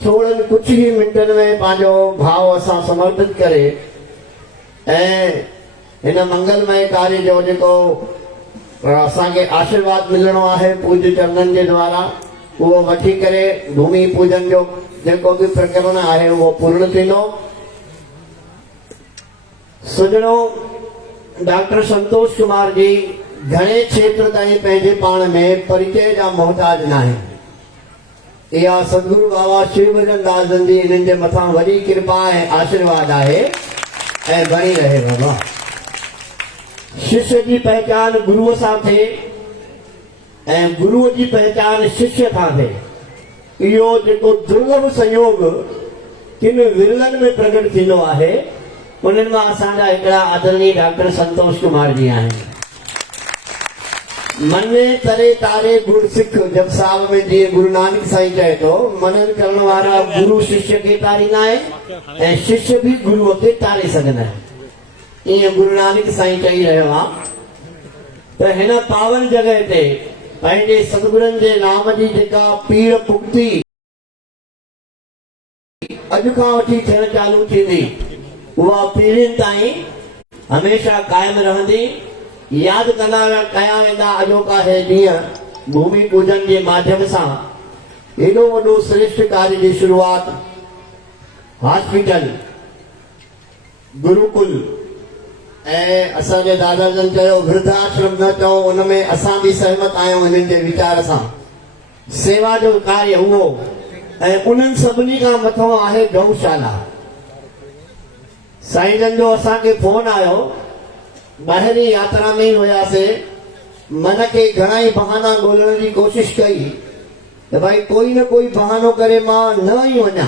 थोड़न कुछ ही मिनटन में पांजो भाव असां समर्पित करे ऐं हिन मंगलमय कार्य जो जेको असांखे आशीर्वाद मिलणो आहे पूज्य चरणन जे द्वारा वो वठी करे भूमि पूजन जो जेको भी प्रकरण आहे वो पूर्ण थींदो। सजणों डॉक्टर संतोष कुमार जी घणे क्षेत्र ताईं पंहिंजे पाण में परिचय जा मोहताज न आहिनि। इहा सदगुरु बाबा शिवभजन दास जन जी इन्हनि जे मथां वॾी कृपा ऐं आशीर्वाद आहे ऐं बणी रहे बाबा। शिष्य की पहचान गुरुअ सां थिए ऐं गुरुअ जी पहचान शिष्य खां थिए। इहो जेको दुर्लभ संयोग किन विरलन में प्रकट थींदो आहे उन्हनि मां असांजा हिकिड़ा आदरणीय डॉक्टर संतोष कुमार जी आहिनि। मने तरे तारे गुर सिख जब साहब में जीअं गुरु नानक साईं चए थो मनन करण वारा गुरु शिष्य खे तारींदा आहिनि ऐं शिष्य भी गुरुअ खे तारे सघंदा आहिनि। ईअं गुरु नानक साईं चई रहियो आहे त हिन पावन जॻह ते पंहिंजे सतगुरनि जे नाम जी जेका पीड़ पुख़्ती अॼु खां वठी थियण चालू थींदी उहा पीढ़ियुनि ताईं हमेशह कायम रहंदी। यादि कंदा कया वेंदा अॼोका है ॾींहं भूमि पूजन जे माध्यम सां एॾो वॾो श्रेष्ठ कार्य जी शुरूआत हॉस्पिटल गुरुकुल ऐं असांजे दादा जन चयो वृद्धाश्रम न चओ, उनमें असां बि सहमत आहियूं हिननि जे वीचार सां। सेवा जो कार्य उहो ऐं उन्हनि सभिनी खां मथां आहे गौशाला। साईं जन जो असांखे फोन आयो, ॿाहिरी यात्रा में ई हुयासीं, मन खे घणा ई बहाना ॻोल्हण जी कोशिश कई त भाई कोई न कोई बहानो करे मां न ई वञा।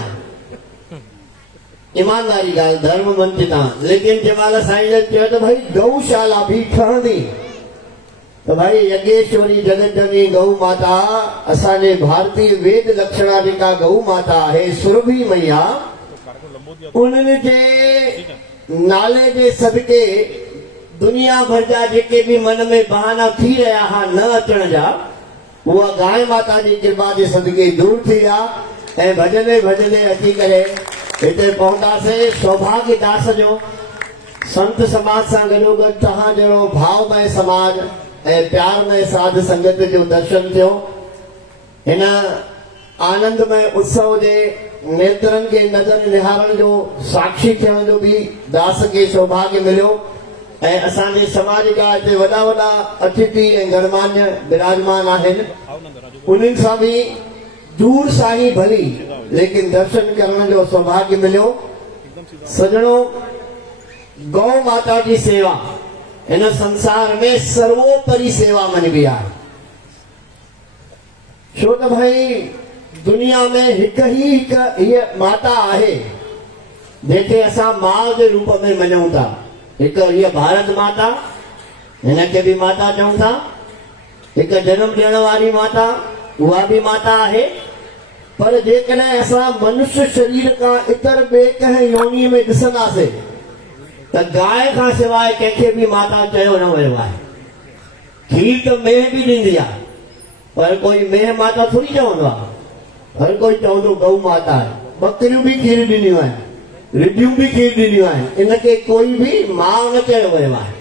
ईमानदारी ॻाल्हि धर्म मंच तां, लेकिन जंहिं साईं जन चयो त भाई गौशाला भी ठहंदी त भाई यज्ञेश्वरी जगत जननी गौ माता असांजे भारतीय वेद लक्षणा जेका गौ माता आहे सुरभि मैया, उन्हनि जे नाले जे सदके दुनिया भर जा जेके भी मन में बहाना थी रहा हा न अचण जा, उहा गाय माता जी कृपा जे सदके दूर थी विया ऐं भजने भजने अची करे हिते पहुतासीं। सौभाग्य दास जो संत समाज सां गॾोगॾु तव्हां जहिड़ो भावमय समाज ऐं प्यारमय साध संगत जो दर्शन थियो। हिन आनंदमय उत्सव जे नेत्रनि खे नज़र निहारण जो साक्षी थियण जो भी दास खे सौभाग्य मिलियो ऐं असांजे समाज जा हिते वॾा वॾा अतिथि ऐं गणमान्य विराजमान आहिनि, उन्हनि सां भी दूर सां ई भली लेकिन दर्शन करण जो सौभाग्य मिलियो। सजणो, गौ माता जी सेवा हिन संसार में सर्वोपरि सेवा मञिबी आहे। छो त भाई दुनिया में हिक हीअ माता आहे जंहिंखे असां माउ जे रूप में मञूं था। हिक हीअ भारत माता, हिनखे भी माता चऊं था। हिक जन्म ॾियण वारी माता, उहा भी माता आहे। पर जेकॾहिं असां मनुष्य शरीर खां इतर ॿिए कंहिं योनीअ में ॾिसंदासीं त गाय खां सवाइ कंहिंखे भी माता चयो न वियो आहे। खीर त मेह भी ॾींदी आहे, पर कोई मेह माता थोरी चवंदो आहे। हर कोई चवंदो गौ माता आहे। बकरियूं भी खीर ॾींदियूं आहिनि, रिढियूं भी खीर ॾींदियूं आहिनि। इनखे कोई भी माउ न चयो वियो आहे,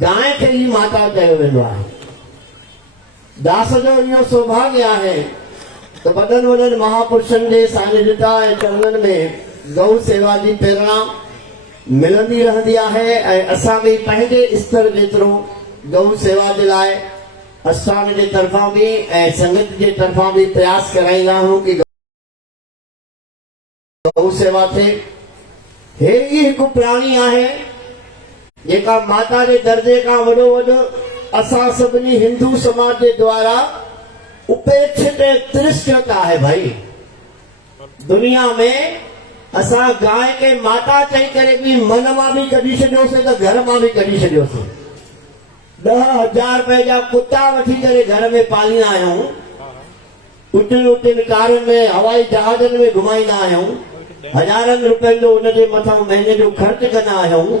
गांइ खे ई माता चयो वेंदो आहे। दास जो इहो सौभाग्य आहे त वॾनि वॾनि महापुरुषनि जे सानिध्यता ऐं चरणनि में गौ सेवा जी प्रेरणा मिलंदी रहंदी आहे ऐं असां भी पंहिंजे स्तर जेतिरो गौ सेवा जे लाइ असां जे तरफ़ां भी ऐं संगत जे तरफ़ां भी प्रयास कराईंदा आहियूं कि गौ सेवा थिए। हे ई हिकु प्राणी आहे जेका माता जे दर्जे खां वॾो वॾो असां सभिनी हिंदू समाज जे द्वारा उपेक्षित ऐं तिरस्कृत आहे। भाई दुनिया में असां गांइ खे माता चई करे भी मन मां भी कढी छॾियोसीं त घर मां भी कढी छॾियोसीं। 10,000 रुपए जा कुत्ता वठी करे घर में पालींदा आहियूं, उटिन उटिन कारुनि में हवाई जहाजनि में घुमाईंदा आहियूं, हज़ारनि रुपयनि जो उनजे मथां महीने जो ख़र्च कंदा आहियूं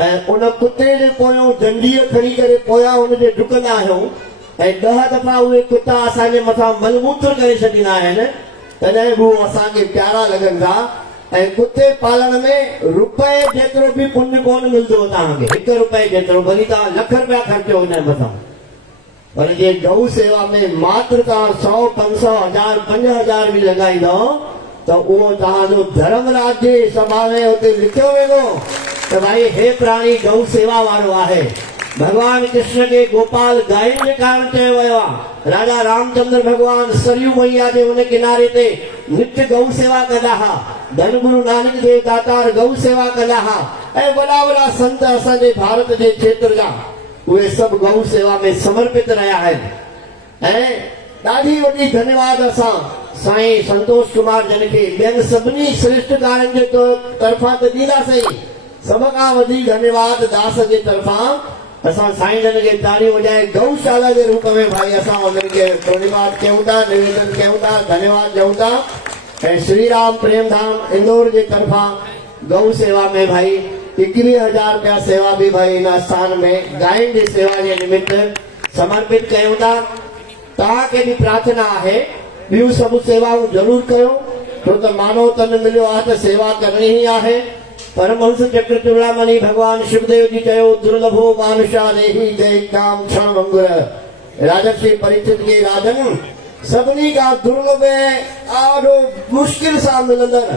ऐं उन कुते जे पोयां डंडीअ खणी करे पोयां उनजे डुकंदा आहियूं ऐं 10 दफ़ा उहे कुत्ता असांजे मथां मलमूत्र करे छॾींदा आहिनि, तॾहिं बि उहे असांखे प्यारा लॻनि था। ऐं कुते पालण में रुपए जेतिरो भी पुण्य कोन मिलंदो तव्हांखे, 1 रुपए जेतिरो, भली तव्हां लख रुपया ख़र्चो हुन मथां। पर जे गौ सेवा में मात्र तव्हां 100, 500, 1000, 5000 भी लॻाईंदव त उहो तव्हांजो धर्मराज जे सभा में हुते लिखियो वेंदो त भाई हे प्राणी गौ सेवा वारो आहे। भगवान कृष्ण के गोपाल गायन जे कारण चयो वियो आहे। राजा रामचंद्र भगवान सरयू मैया जे उन किनारे ते नित्य गौ सेवा कंदा हुआ। धन गुरु नानक देव दातार गौ सेवा कंदा हुआ ऐं वॾा वॾा संत असांजे भारत जे क्षेत्र जा उहे सभु गौ सेवा में समर्पित रहिया आहिनि। ऐं ॾाढी वॾी धन्यवाद असां साईं संतोष कुमार जन खे ॿियनि सभिनी श्रेष्ठ कारनि जे तरफ़ां त ॾींदासीं, सभ खां वधीक धन्यवाद दास जे तरफ़ां असां साईं जन खे ताड़ियूं वॼाए गौशाला जे रूप में भाई असां उन्हनि खे प्रणिपात कयूं था, निवेदन कयूं था, धन्यवाद ॾियूं था। ऐं श्री राम प्रेम धाम इंदौर जे तरफ़ां गौ सेवा में भाई 21,000 रुपया सेवा भी भाई इन स्थान में गायन जी सेवा के निमित्त समर्पित कयूं था। तव्हांखे भी प्रार्थना है ॿियूं सभु सेवाऊं जरूर कयो, छो त मानव तन मिलियो आहे त सेवा करणी ही आहे। परमहंस चक्र चूड़ामणि भगवान शिवदेव जी चयो, दुर्लभो मानुषा देहि जय काम क्षण भंगुर। राजर्षि परीक्षित के राजन सभिनी खां दुर्लभ ॾाढो मुश्किल सां मिलंदड़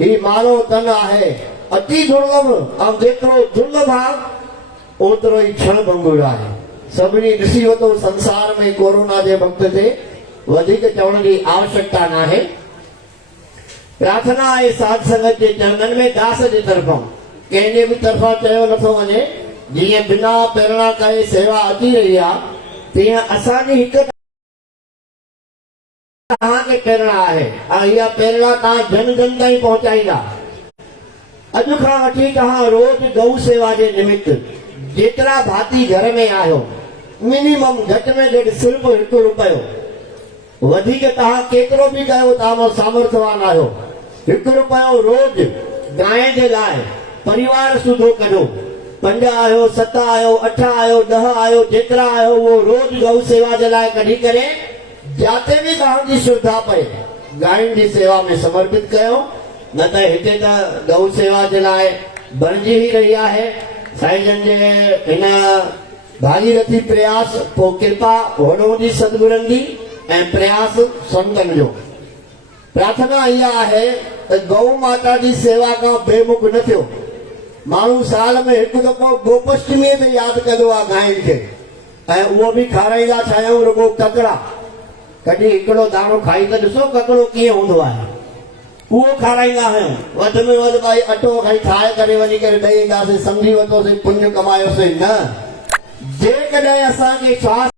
ही मानव तन आहे, अति दुर्लभ। ऐं जेतिरो दुर्लभ आहे ओतिरो ई क्षण भंगुर आहे। सभिनी ॾिसी वठो संसार में कोरोना जे वक़्त ते वधीक चवण जी आवश्यकता न आहे। प्रार्थना आहे साध संगत जे चरणनि में दास जे तरफ़ां कंहिंजे बि तरफ़ां चयो नथो वञे। जीअं बिना प्रेरणा कए सेवा अची रही आहे, तीअं असांजी हिकु तव्हांखे प्रेरणा आहे ऐं इहा प्रेरणा तव्हां जन जन ताईं पहुचाईंदा। अॼु खां वठी तव्हां रोज़ गौ सेवा जे निमित्त जेतिरा भाती घर में आहियो, मिनिमम घटि में घटि सिर्फ़ 1 रुपयो, वधीक तव्हां केतिरो बि कयो, तव्हां सामर्थ्यवान आहियो, 1 रुपयो रोज़ गांइ जे लाइ परिवार सुधो कजो। 5 आहियो, 7 आहियो, 8 आहियो, 10 आहियो, जेतिरा आहियो उहो रोज़ गौ सेवा जे लाइ कढी करे जाते भी तव्हांजी श्रद्धा पए गायन जी सेवा में समर्पित कयो। न त हिते त गौ सेवा जे लाइ बणिजी ही रही आहे। साईं जन जे हिन भागीरथी प्रयास पोइ कृपा होॾो जी सतगुरनि जी ऐं प्रयास संतनि जो। प्रार्थना इहा आहे त गौ माता जी सेवा खां बेमुख न थियो। माण्हू साल में 1 दफ़ो गोपाष्टमीअ ते यादि कंदो आहे गांइ खे, ऐं उहो बि खाराईंदा छा आहियूं, रुगो ककड़ा। कॾहिं हिकिड़ो दाणो खाई त ॾिसो ककड़ो कीअं हूंदो आहे, उहो खाराईंदा आहियूं। वधि में वधि भाई अटो खाई ठाहे करे वञी करे ॾेई ईंदासीं, सम्झी वरितोसीं पुण्य कमायोसीं। न, जेकॾहिं असांखे श्वास